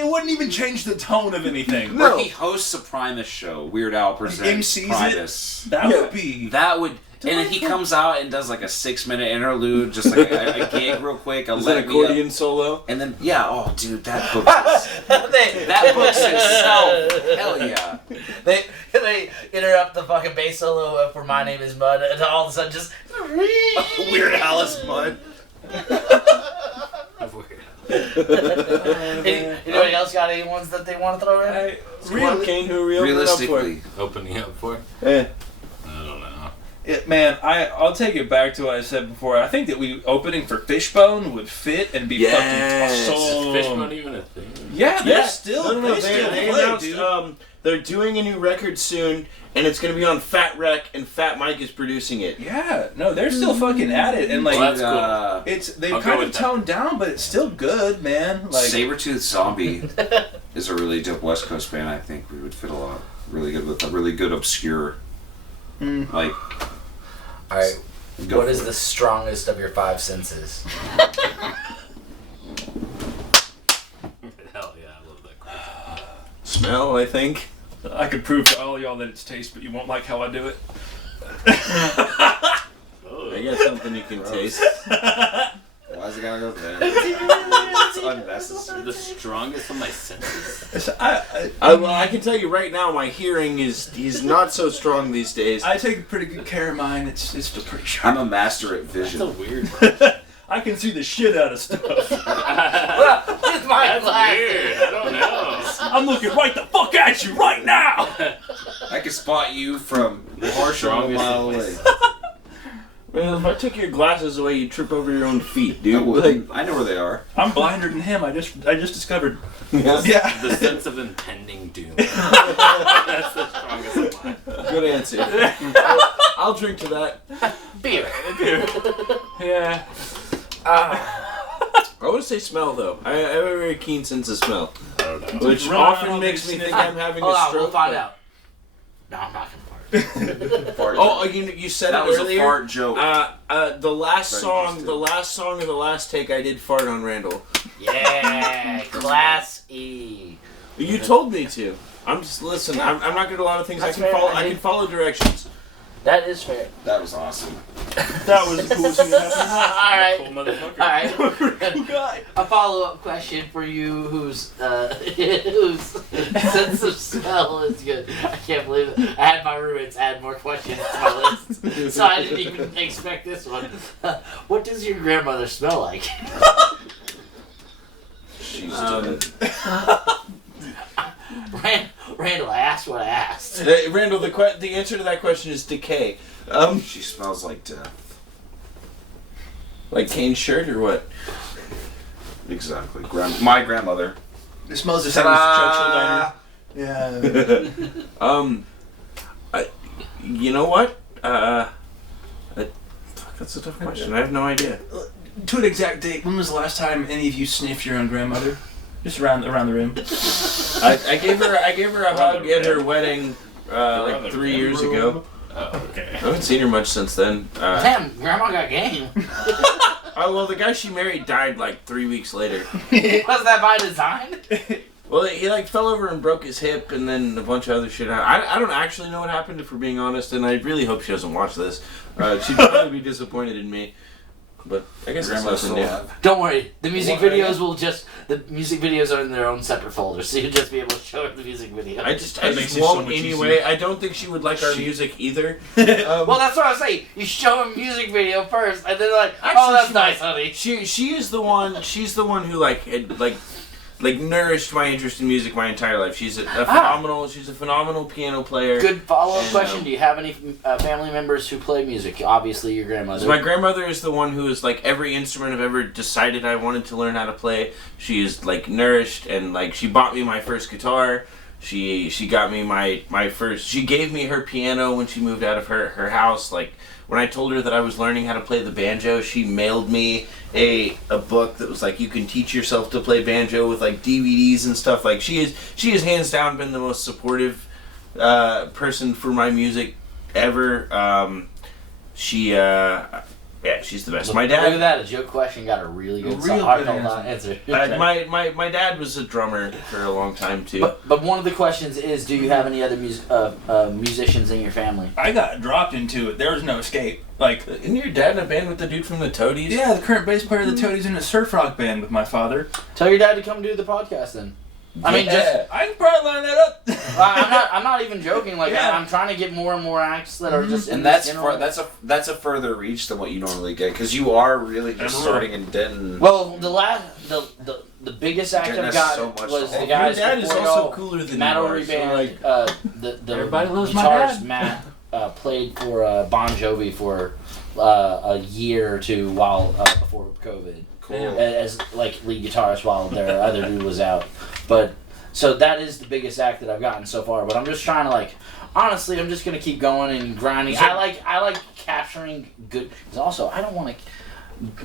wouldn't even change the tone of anything. Or he hosts a Primus show. Weird Al presents MCs it? Primus. That would be. That would. And then he comes out and does like a 6-minute interlude, just like a gig real quick. Is that accordion solo? And then, yeah, oh, dude, that book is, that book's itself. Hell yeah. They interrupt the fucking bass solo for My Name Is Mud, and all of a sudden just Weird Alice Mud. Anybody else got any ones that they want to throw in? Real Kane, who are we opening up for? Realistically, Opening up for? Yeah. I don't know. Man, I'll take it back to what I said before. I think that opening for Fishbone would fit and be Yes. fucking awesome. Is Fishbone even a thing? Yeah, they're still. No, they still they play, announced dude. they're doing a new record soon, and it's gonna be on Fat Wreck, and Fat Mike is producing it. Yeah, no, they're still fucking at it, and like Well, that's cool. they've I'll kind go of with that. toned down, but it's still good, man. Like Sabretooth Zombie is a really dope West Coast band. I think we would fit a lot really good with a really good obscure, like, Alright, What is the strongest of your 5 senses? Hell yeah, I love that question. Smell, I think. I could prove to all y'all that it's taste, but you won't like how I do it. I got something you can taste. Why is it gotta go there? It's unnecessary. The strongest of my senses. Well, I can tell you right now, my hearing is not so strong these days. I take pretty good care of mine. It's still pretty sharp. I'm a master at That's a vision. weird. I can see the shit out of stuff. With my That's weird. I don't know. I'm looking right the fuck at you right now. I can spot you from partial a Strongest mile of my away. senses. Well, if I took your glasses away, you'd trip over your own feet, I dude. wouldn't. I know where they are. I'm blinder than him. I just discovered. Yeah. The sense of impending doom. That's the strongest of mine. Good answer. I'll drink to that. beer. Yeah. I want to say smell, though. I have a very keen sense of smell. I don't know. Which Run around often all makes day me think sniffing. I'm having Hold a on, stroke. we'll find but- out. No, I'm not gonna fart. Fart Oh, joke. you said That it was earlier. a fart joke. The last Very song, interesting. the last song of the last take, I did fart on Randall. Yeah, Class E. You told me to. I'm just listen. I'm not good at a lot of things. That's I can fair, follow. I I did. can follow directions. That is fair. That was awesome. That was the coolest thing that happened. All right. Cool motherfucker. All right. Cool guy. A follow-up question for you, whose sense of smell is good. I can't believe it. I had my roommates add more questions to my list, so I didn't even expect this one. What does your grandmother smell like? She's Um, dead. Randall, I asked what I asked. Randall, the answer to that question is decay. She smells like death. Like Kane's shirt or what? Exactly. My grandmother. It smells the same as the Churchill diner. Yeah. You know what? Fuck, that's a tough question. I have no idea. To an exact date, when was the last time any of you sniffed your own grandmother? Just around the room. I gave her a hug at her wedding like 3 years ago. Oh, okay. I haven't seen her much since then. Damn, Grandma got game. Well, the guy she married died like 3 weeks later. Was that by design? Well, he like fell over and broke his hip, and then a bunch of other shit happened. I don't actually know what happened, if we're being honest, and I really hope she doesn't watch this. She'd probably be disappointed in me. But I guess that's Grandma's nothing still new. alive. Don't worry, the music What? videos the music videos are in their own separate folders, so you'll just be able to show her the music video. I just That makes it so won't much anyway. easier. I don't think she would like our music either. Well, that's what I was saying. You show them music video first, and then they're like, Actually, "Oh, that's she nice, might- honey." She is the one. She's the one who like nourished my interest in music my entire life. She's a phenomenal. She's a phenomenal piano player. Good follow-up And, question: Do you have any family members who play music? Obviously, your grandmother. So my grandmother is the one who is like every instrument I've ever decided I wanted to learn how to play. She is like nourished, and like she bought me my first guitar. She got me my first. She gave me her piano when she moved out of her house. Like when I told her that I was learning how to play the banjo, she mailed me a book that was like, you can teach yourself to play banjo with like DVDs and stuff. Like she has hands down been the most supportive person for my music ever. She's the best. My Look at dad. that! A joke question got a really good, Real heartfelt good answer. My dad was a drummer for a long time too. But one of the questions is: Do you have any other musicians in your family? I got dropped into it. There was no escape. Like, Isn't your dad in a band with the dude from the Toadies? yeah, the current bass player of the Toadies in a surf rock band with my father. Tell your dad to come do the podcast then. I mean, just I can probably line that up. I'm not even joking. Like Yeah. I'm trying to get more and more acts that are just in And that's this general- that's a further reach than what you normally get, because you are really just starting in Denton. Well, the biggest act Denton I've has got so much was to the offer. guys Your dad is before also y'all, cooler than Matt you are, O'Reilly so, band. like- The Everybody loves my guitarist dad. Matt played for Bon Jovi for a year or two while before COVID. Cool. As like lead guitarist while their other dude was out. But so that is the biggest act that I've gotten so far. But I'm just trying to like, honestly, I'm just gonna keep going and grinding. I like capturing good. Cause also I don't want to.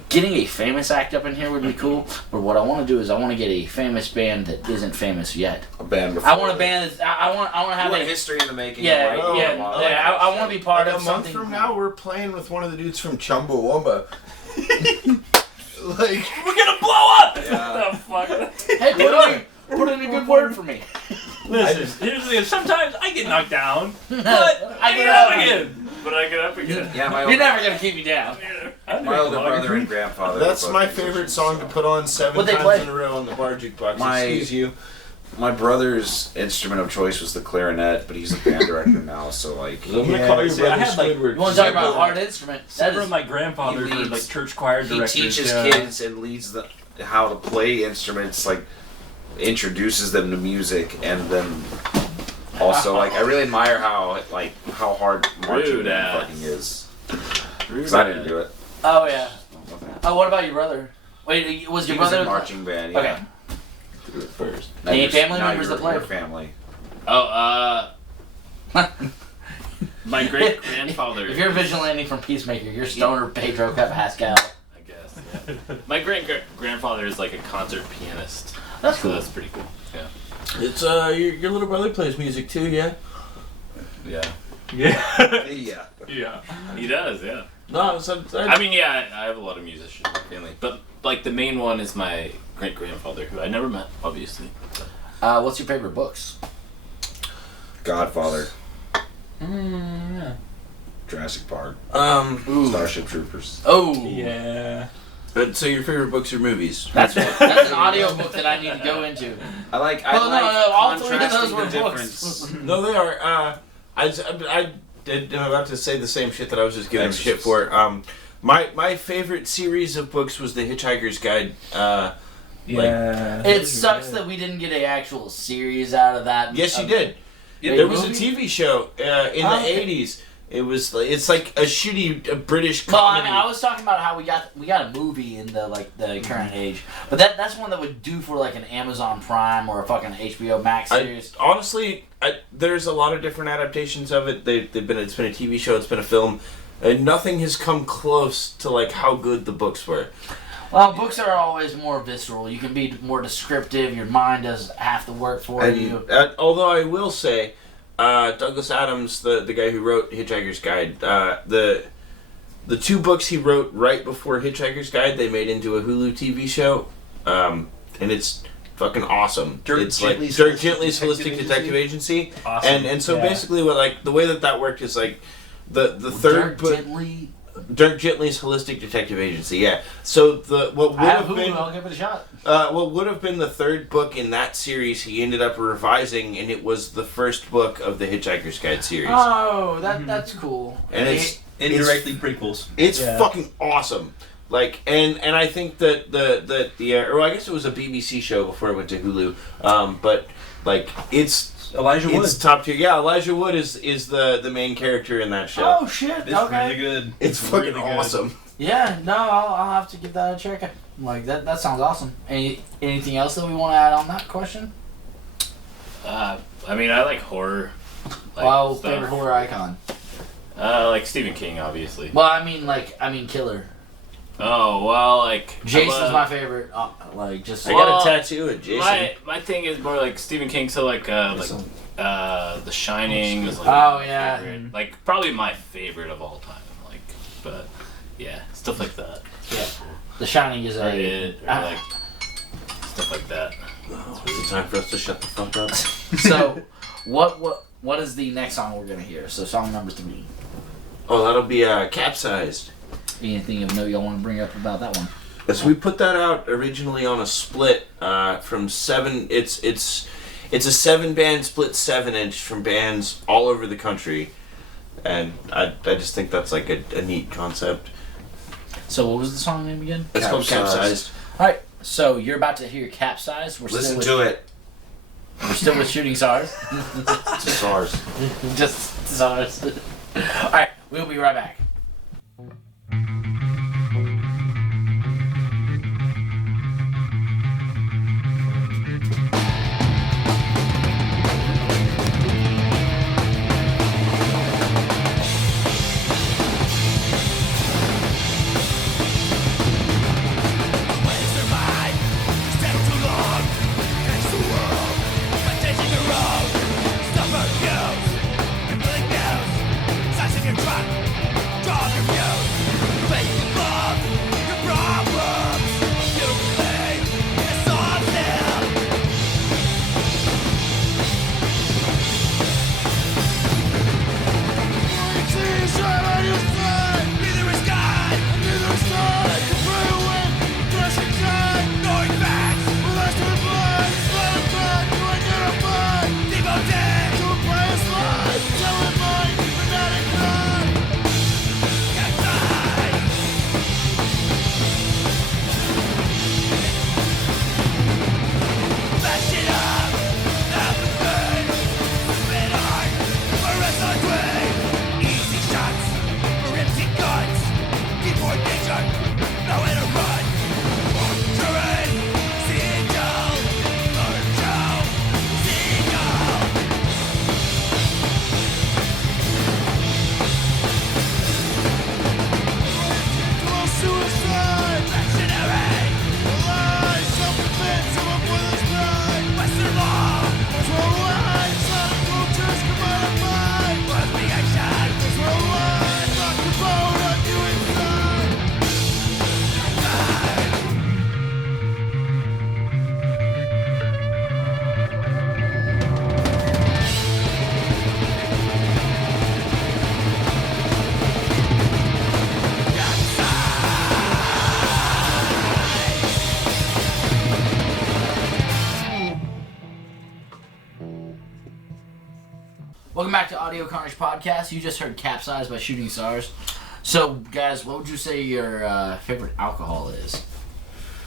getting a famous act up in here would be cool. But what I want to do is I want to get a famous band that isn't famous yet. A band before. I want a band that I want to have a history in the making. Yeah, Like, yeah. I want to be part Like of a month something. from now, we're playing with one of the dudes from Chumbawamba. Like, We're gonna blow up! Yeah. The fuck? Hey, put in a good word for me. Listen, here's the thing. Sometimes I get knocked down, but I I get get up up again. But I get up again. Yeah, my You're never gonna keep me down. my older brother and grandfather. that's were my both favorite musicians, song to put on 7 What'd they times play? in a row on the bar jukebox. My- Excuse you. My brother's instrument of choice was the clarinet, but he's a band director now, so like. I'm gonna call your see, I brother had, like, Squidward. You want to talk about a hard instrument? That Several is of my grandfathers He were leads- like church choir He directors. teaches yeah. kids and leads how to play instruments, like introduces them to music, and then also like I really admire how hard marching Rude band ass. fucking is. Because I didn't do it. Oh yeah. Oh, what about your brother? Wait, was your He was brother in marching band. Yeah. Okay. Do it first. Any family members that play? Your family. Oh, my great grandfather. If you're a vigilante from Peacemaker, you're Stoner Pedro Pascal. I guess. Yeah. My great grandfather is like a concert pianist. That's So cool. that's pretty cool. Yeah. It's your little brother plays music too, yeah. Yeah. Yeah. Yeah. Yeah. He does. Yeah. No, I mean, yeah, I have a lot of musicians in my family, but like the main one is my great grandfather, who I never met, obviously. What's your favorite books? Godfather. Yeah. Jurassic Park. Ooh. Starship Troopers. Oh. Yeah. so your favorite books are movies? That's an audio book that I need to go into. I like. Oh, no, all three of those contrasting were the books. difference. No, they are. I'm about to say the same shit that I was just giving shit for. My favorite series of books was The Hitchhiker's Guide. Yeah. It sucks that we didn't get an actual series out of that. Yes, you did. Wait, There was a movie? TV show in the '80s. It was. It's like a shitty British Well, I comedy. mean, I was talking about how we got a movie in the current age, but that's one that would do for like an Amazon Prime or a fucking HBO Max series. Honestly, there's a lot of different adaptations of it. It's been a TV show. It's been a film. And nothing has come close to like how good the books were. Well, books are always more visceral. You can be more descriptive. Your mind does half the work for you. Although I will say, Douglas Adams, the guy who wrote Hitchhiker's Guide, the two books he wrote right before Hitchhiker's Guide, they made into a Hulu TV show, and it's fucking awesome. It's like Dirk Gently's Holistic Detective Agency, Awesome. and so basically what like the way that worked is like the third book. Dirk Gently's Holistic Detective Agency, yeah. So what would I have have Hulu. been I'll give it a shot. what would have been the third book in that series, he ended up revising, and it was the first book of the Hitchhiker's Guide series. Oh, that's cool. And it's Indirectly prequels. it's Yeah. fucking awesome. Like and I think that or I guess it was a BBC show before it went to Hulu. But like it's Elijah Wood. It's top tier. Yeah, Elijah Wood is the main character in that show. Oh shit! It's Okay. really good. It's fucking really good. awesome. Yeah, no, I'll have to give that a check. Like that sounds awesome. Anything else that we want to add on that question? I mean, I like horror. Like, Well, stuff. favorite horror icon. Like Stephen King, obviously. Well, I mean killer. Oh well, like Jason's my favorite. Like just. I Well, got a tattoo of Jason. my thing is more like Stephen King, so like The Shining is like Oh, my yeah. favorite. Like probably my favorite of all time. Like, but yeah, stuff like that. Yeah. The Shining is Or a. it, or like stuff like that. Is it time for us to shut the fuck up? So, what is the next song we're gonna hear? So song number 3. Oh, that'll be Capsized. Anything of note y'all want to bring up about that one? So we put that out originally on a split from 7. It's a 7-band split 7-inch from bands all over the country, and I just think that's like a neat concept. So what was the song name again? It's called Capsized. All right. So you're about to hear Capsized. Listen to it. We're still with Shooting Stars. It's Tsars. Just Stars. All right. We'll be right back. Welcome back to Audio Carnage Podcast. You just heard Capsized by Shooting Stars. So, guys, what would you say your favorite alcohol is?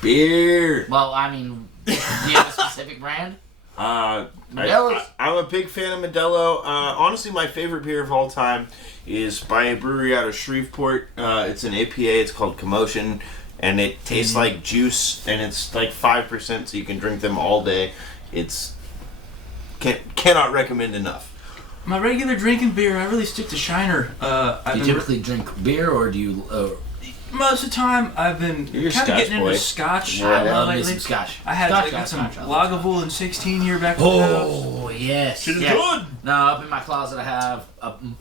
Beer. Well, I mean, do you have a specific brand? Modelo's. I'm a big fan of Modelo. Honestly, my favorite beer of all time is by a brewery out of Shreveport. It's an APA. It's called Commotion, and it tastes like juice, and it's like 5%, so you can drink them all day. It's cannot recommend enough. My regular drinking beer, I really stick to Shiner. Do you typically drink beer, or do you... Most of the time, I've been kind of getting into Scotch. Yeah, I love me some Scotch. I got some Lagavulin 16 year back. Oh, yes. Shit is good. No, up in my closet I have...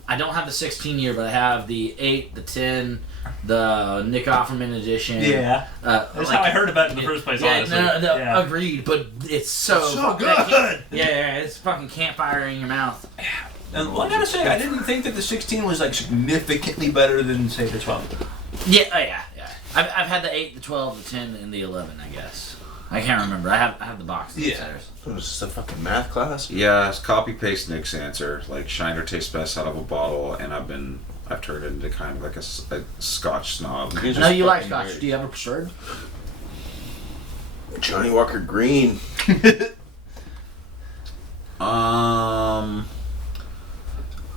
I don't have the 16 year, but I have the 8, the 10, the Nick Offerman edition. Yeah. That's how I heard about it in the first place, honestly. No, agreed, but it's so good. Yeah, it's fucking campfire in your mouth. And I gotta say, I didn't think that the 16 was like significantly better than, say, the 12. Yeah. I've had the 8, the 12, the 10, and the 11, I guess. I can't remember. I have the box downstairs. So is this a fucking math class? Yeah, it's copy paste Nick's answer. Like Shiner tastes best out of a bottle, and I've turned into kind of like a Scotch snob. I know you like Scotch. Do you have a preferred? Johnny Walker Green.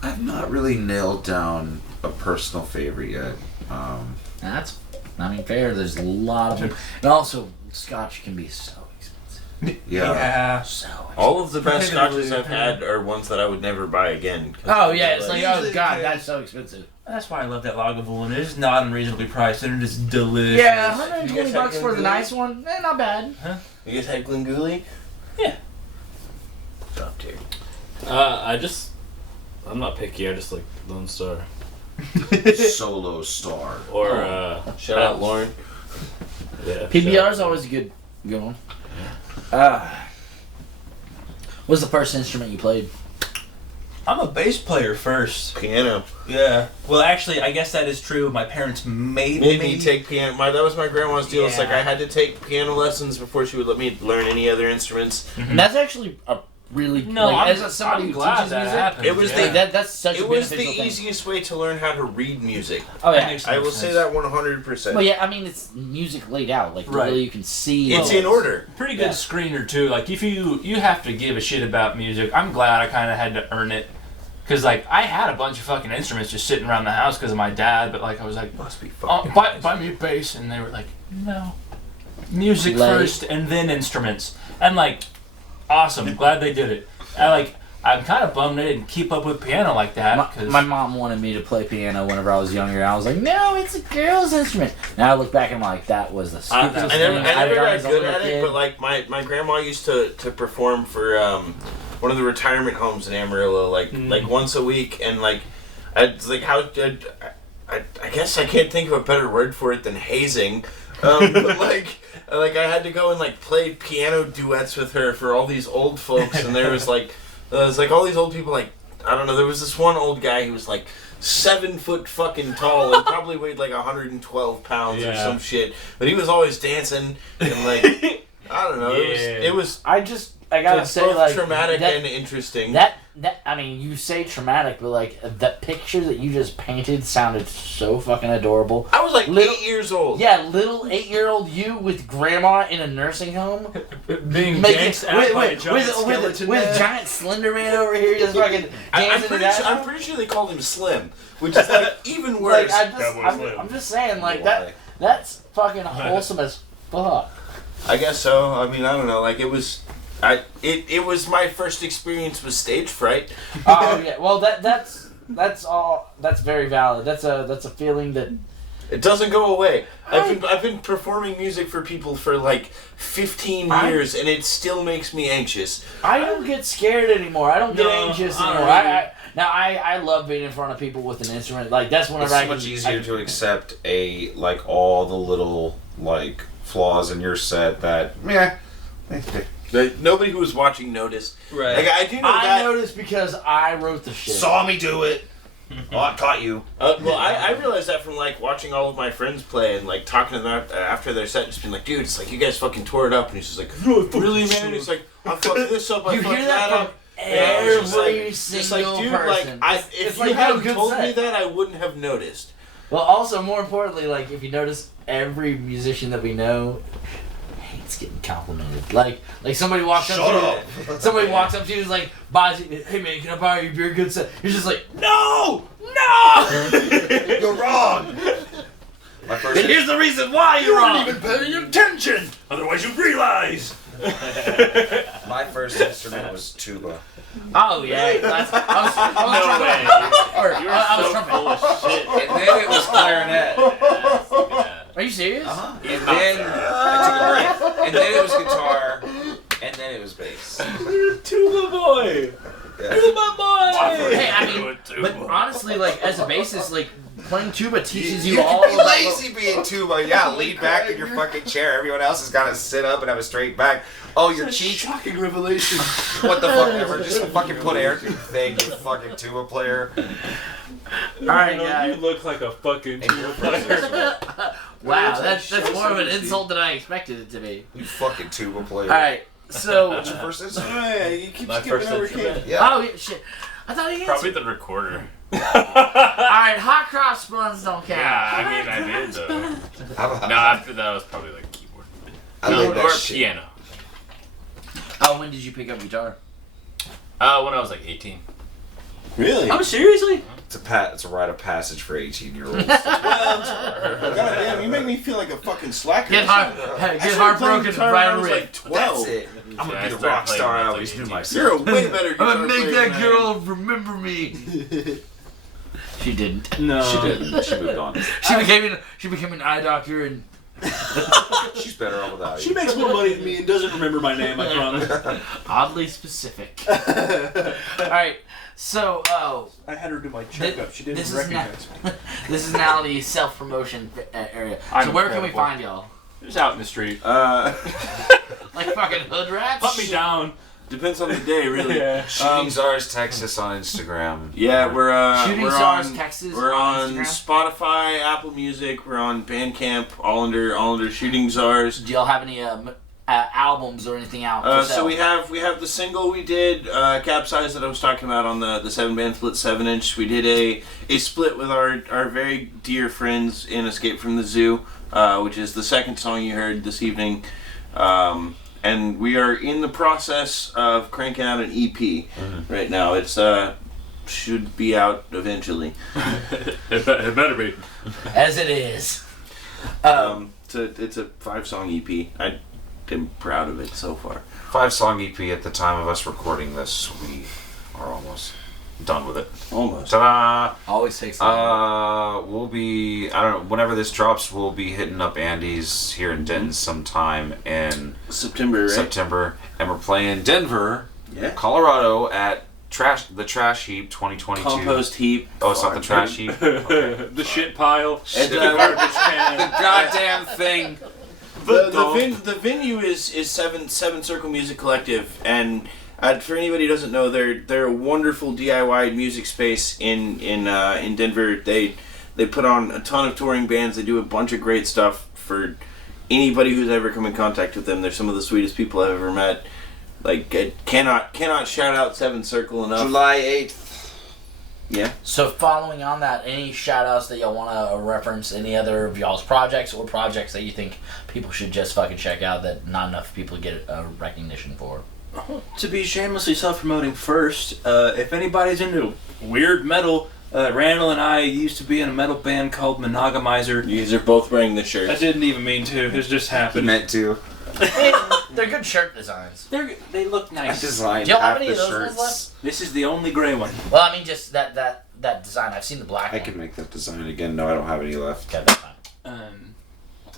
I've not really nailed down a personal favorite yet. That's, fair. There's a lot of them. And also, Scotch can be so expensive. Yeah. So expensive. All of the best scotches I've had are ones that I would never buy again. Oh, yeah. It's like, oh, God, that's so expensive. That's why I love that Lagavulin. It is not unreasonably priced, and it is delicious. Yeah, $120 for the nice one. Not bad. Huh? You guys had Glengoolie? Yeah. Top tier. I'm not picky. I just like Lone Star. Solo Star. Or shout out Lauren. Yeah. PBR is always a good one. What's the first instrument you played? I'm a bass player first. Piano. Yeah. Well, actually, I guess that is true. My parents made me take piano. That was my grandma's deal. Yeah. It's like I had to take piano lessons before she would let me learn any other instruments. Mm-hmm. That's actually a really as somebody who teaches music. It was that's such. It a was the thing. easiest way to learn how to read music. Oh yeah, I will say that 100%. Well, yeah, it's music laid out. Like really, you can see. It's in order. Pretty good screener too. Like if you have to give a shit about music. I'm glad I kind of had to earn it. Cause like I had a bunch of fucking instruments just sitting around the house because of my dad, but like I was like, must be fucking buy me a bass, and they were like, no, music first and then instruments, and like, awesome, glad they did it. I'm kind of bummed they didn't keep up with piano like that. My mom wanted me to play piano whenever I was younger, and I was like, no, it's a girl's instrument. Now I look back and I'm like, that was the stupidest thing. I never got good at it, but like my grandma used to perform for one of the retirement homes in Amarillo, like once a week, and like It's like how I guess I can't think of a better word for it than hazing. But like I had to go and like play piano duets with her for all these old folks, and there was like all these old people. Like, I don't know, there was this one old guy who was like 7 foot fucking tall and probably weighed like 112 pounds or some shit, but he was always dancing and like I don't know, it was I gotta say, both like, traumatic and interesting. I mean, you say traumatic, but like the picture that you just painted sounded so fucking adorable. I was like 8 years old. Yeah, little 8-year-old you with grandma in a nursing home, Being danced out by a giant skeleton with giant Slender Man over here just fucking dancing. I'm pretty sure they called him Slim, which is like even worse. Like, I'm just saying, like that's fucking wholesome as fuck. I guess so. I mean, I don't know. Like it was my first experience with stage fright. Oh yeah. Well, that's very valid. That's a feeling that it doesn't go away. I've been performing music for people for like 15 years, and it still makes me anxious. I don't get scared anymore. I don't get anxious anymore. I love being in front of people with an instrument. Like that's whenever it's much easier to accept all the little like flaws in your set that nobody who was watching noticed. Right. Like, I do know that. I noticed because I wrote the shit. Saw me do it. Oh, I taught you. Well, I realized that from like watching all of my friends play and like talking to them after their set, just being like, dude, it's like you guys fucking tore it up, and he's just like, really, man? He's like, I fucked this up, I you fucked hear that from up. Every single dude, person. Like, if you hadn't told me that, I wouldn't have noticed. Well, also more importantly, like if you notice, every musician that we know hates getting complimented. Like somebody walks up to you, somebody walks up to you and is like, buys you, hey man, can I buy you a beer? Good set. You're just like, no, you're wrong. And here's the reason why you're wrong. You weren't even paying attention. Otherwise, you'd realize. My first instrument was tuba. Oh yeah, I was trumpet. Full of shit. And then it was clarinet. Are you serious? Uh-huh. And then I took a break. And then it was guitar. And then it was bass. Tuba boy. Yeah. Tuba boy. Hey, I mean, but honestly, like as a bassist, like playing tuba teaches you all be about. lazy being tuba. Yeah, lean back in your fucking chair. Everyone else has got to sit up and have a straight back. Oh, your cheeks. Shocking revelation. What the fuck ever? Just fucking put air through the thing, you fucking tuba player. Alright, You look like a fucking tuba player. Wow, that's more of an insult than I expected it to be. You fucking tuba player. Alright, so. What's your first instrument? Yeah, you keep My skipping first over instrument. kid. Yeah. Oh, yeah, shit. I thought he answered. Probably the recorder. Alright, hot cross buns don't count. Yeah, I mean, I did though. No, after that, it was probably like keyboard. I love that or shit. piano. Oh, when did you pick up guitar? When I was like 18. Really? Oh, seriously? It's a rite of passage for 18-year-olds. Goddamn, you make me feel like a fucking slacker. Get heartbroken right I was away. like 12. That's it. I'm gonna Yeah, be I the started rock playing star when I I was always like knew 18. myself. You're a way better guitar I'm gonna make player that than girl remember me. She didn't. No. She didn't. She moved on. She became an eye doctor and. She's better off without you. She makes more money than me and doesn't remember my name, I promise. Oddly specific. Alright, so, I had her do my checkup. She didn't this is recognize me. this is now the self-promotion area. So I'm where can we incredible. find y'all? Just out in the street. Like fucking hood rats? Put me down. Depends on the day, really. Yeah. Shooting Tsars, Texas on Instagram. Yeah, Shooting we're Stars, on Texas. we're on Instagram? Spotify, Apple Music, we're on Bandcamp, all under Shooting Stars. Do y'all have any albums or anything out? for So sale? we have the single we did, Capsize, that I was talking about on the 7-band split 7-inch. We did a split with our very dear friends in Escape from the Zoo, which is the second song you heard this evening. And we are in the process of cranking out an EP right now. It's should be out eventually. It better be. As it is. It's a 5-song EP. I'm proud of it so far. 5-song EP at the time of us recording this. We are almost done with it. Almost. Ta-da! Always takes We'll be, I don't know, whenever this drops, we'll be hitting up Andy's here in Denton sometime in September, right? September. And we're playing Denver, Yeah. Colorado at The trash heap 2022. Compost heap. Oh, it's not the trash heap. Okay. The shit pile. And, The garbage can. The goddamn thing. The venue is Seven Circle Music Collective, and for anybody who doesn't know, they're a wonderful DIY music space in Denver. They put on a ton of touring bands. They do a bunch of great stuff for anybody who's ever come in contact with them. They're some of the sweetest people I've ever met. Like, I cannot shout out Seven Circle enough. July 8th. Yeah. So following on that, any shout outs that y'all want to reference, any other of y'all's projects or projects that you think people should just fucking check out that not enough people get recognition for? To be shamelessly self-promoting first, if anybody's into weird metal, Randall and I used to be in a metal band called Monogamizer. You guys are both wearing the shirt. I didn't even mean to. It just He happened. meant to. They're good shirt designs. They look I nice. designed Do y'all have half any the of those ones shirts. left? This is the only gray one. Well, I mean, just that design. I've seen the black I one. can make that design again. No, I don't have any left. Okay, that's fine.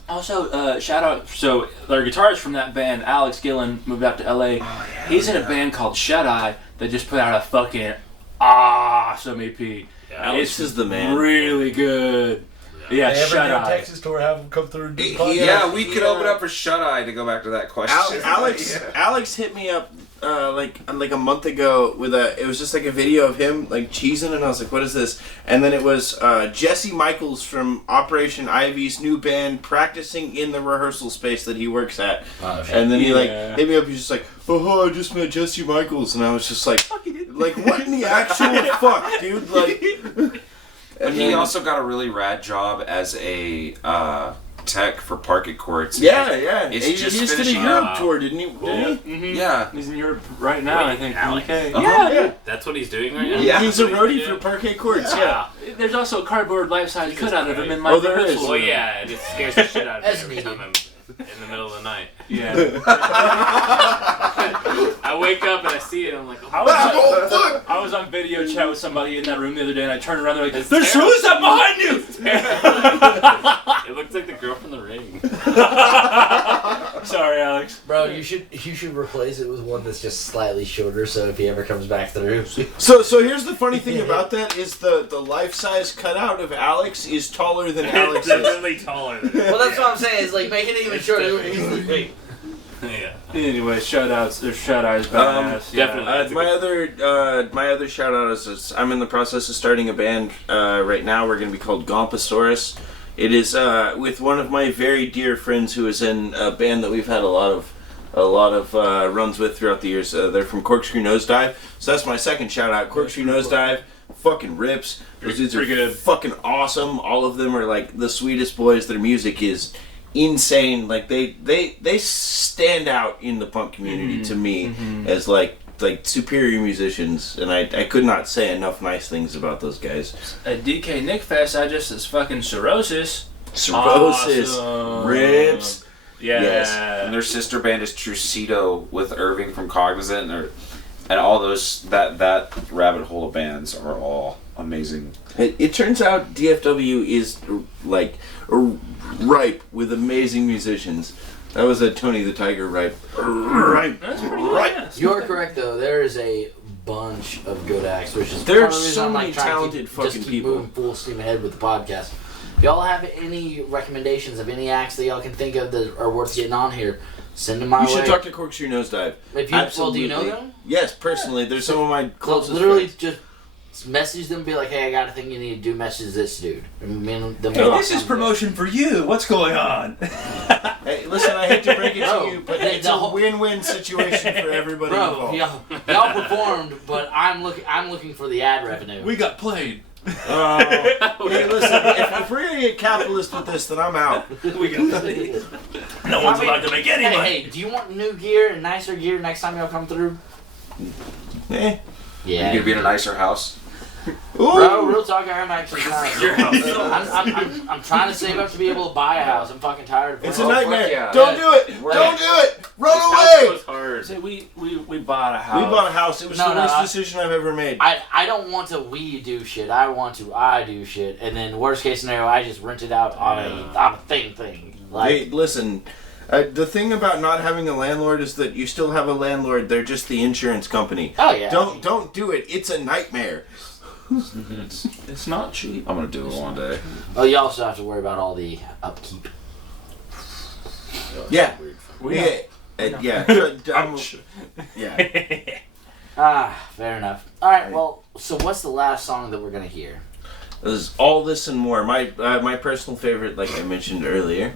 Also, shout out. So, our guitarist from that band, Alex Gillen, moved out to LA. He's in a band called Shut Eye that just put out a fucking awesome EP. Alex is the man. Really good. Yeah, Shut Eye. tour, have them come through and Yeah, we could open up for Shut Eye to go back to that question. Alex hit me up like a month ago with it was just like a video of him like cheesing, and I was like, what is this? And then it was Jesse Michaels from Operation Ivy's new band practicing in the rehearsal space that he works at. Oh, shit. And then he like hit me up, he's just like, oh, I just met Jesse Michaels, and I was just like what in the actual fuck, dude? Like, But he also got a really rad job as a tech for Parquet Courts. yeah. It's He just did a finishing Europe up. tour, didn't he? Mm-hmm. Yeah. He's in Europe right now, Wait, I think. Alex? UK. Yeah. That's what he's doing right now? Yeah, he's a That's what roadie he's for doing? Parquet Courts. Yeah. There's also a cardboard life-size cutout of him in my Oh, there rehearsal is. Well, yeah, and it scares the shit out of me As every needed. time I'm in the middle of the night. Yeah. I wake up and I see it, and I'm like, I was on video chat with somebody in that room the other day, and I turned around, they're like, It's "There's terrible. suicide behind you!" It looks like the girl from The Ring. Sorry, Alex. Bro, you should replace it with one that's just slightly shorter, so if he ever comes back through. So here's the funny thing about that is the life-size cutout of Alex is taller than Alex is. Definitely taller than Well, that's what I'm saying. Is like make it even shorter. Wait. Yeah. Anyway, shout-outs. There's shout-outs, badass. definitely. My other shout out is I'm in the process of starting a band right now. We're going to be called Gompasaurus. It is with one of my very dear friends who is in a band that we've had a lot of runs with throughout the years. They're from Corkscrew Nosedive, so that's my second shout out. Corkscrew Nosedive, fucking rips. Those dudes are Pretty good. fucking awesome. All of them are like the sweetest boys. Their music is insane. Like they stand out in the punk community to me as like superior musicians, and I could not say enough nice things about those guys. At DK Nick Fest, I just as fucking cirrhosis. Cirrhosis, Awesome. rips. Yeah. Yes. And their sister band is Trucido with Irving from Cognizant, and all those that rabbit hole of bands are all amazing. It turns out DFW is like ripe with amazing musicians. That was a Tony the Tiger ripe. Ripe. That's pretty nice. You are correct though. There is a bunch of good acts, which is There are part of the reason so I'm, many trying to talented keep, fucking just keep people. moving full steam ahead with the podcast. If y'all have any recommendations of any acts that y'all can think of that are worth getting on here, send them my You way. should talk to Corkscrew Nosedive. If you, well, do you know Absolutely. them? Yes, personally. They're some of my closest Literally, friends. just message them, be like, "Hey, I got a thing you need to do. Message this dude." And me and them Hey, will this is lock on. promotion for you. What's going on? Hey, listen, I hate to break it to Bro, you, but the it's a whole- win-win situation for everybody Bro, involved. y'all performed, but I'm looking for the ad revenue. We got played. Hey, listen, if we're gonna get capitalist with this, then I'm out. We got played. No one's allowed to make any money. Hey, do you want new gear and nicer gear next time y'all come through? Eh. Yeah. You're gonna be in a nicer house. Bro, real talk, I'm actually trying. I'm trying to save up to be able to buy a house. I'm fucking tired of It's it. a nightmare. yeah. Don't do it. Yeah. Don't do it. Run This house away. goes hard. Say we bought a We house. bought a house. It was No, the no, worst I- decision I've ever made. I don't want to we do shit. I want to I do shit. And then worst case scenario, I just rent it out on a thing. Hey, Like listen, The thing about not having a landlord is that you still have a landlord. They're just the insurance company. Oh yeah. Don't do it. It's a nightmare. It's not cheap. I'm gonna do it one day. Well, you also have to worry about all the upkeep. Yeah. Yeah. Ah, fair enough. All right. Well, so what's the last song that we're gonna hear? There's all this and more. My personal favorite, like I mentioned earlier,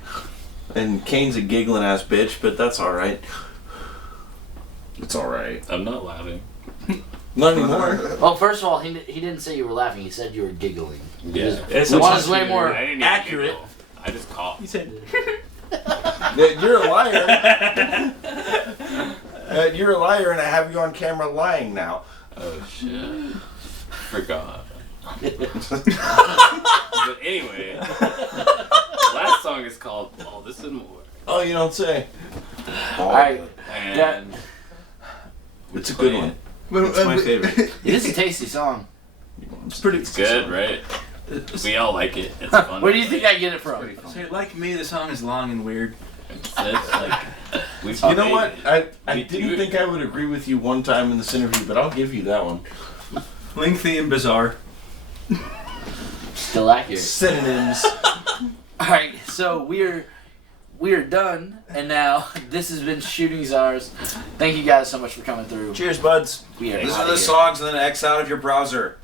and Kane's a giggling ass bitch, but that's all right. It's all right. I'm not laughing. Not anymore. Well, first of all, he didn't say you were laughing. He said you were giggling. Yeah. It's One is way more I didn't even accurate. giggle. I just coughed. You said. You're a liar. You're a liar, and I have you on camera lying now. Oh shit. Forgot. But anyway, the last song is called All This and More. Oh, you don't say. All right. And It's a good one. It's my favorite. It is a tasty song. It's pretty it's good, right? We all like it. It's fun. Where do you think I get it from? So, like me, the song is long and weird. It's like, You know what? I We didn't do. think I would agree with you one time in this interview, but I'll give you that one. Lengthy and bizarre. Still accurate. Synonyms. All right. So we're done, and now this has been Shooting Tsars. Thank you guys so much for coming through. Cheers, buds. We are Listen outta to the here. songs and then X out of your browser.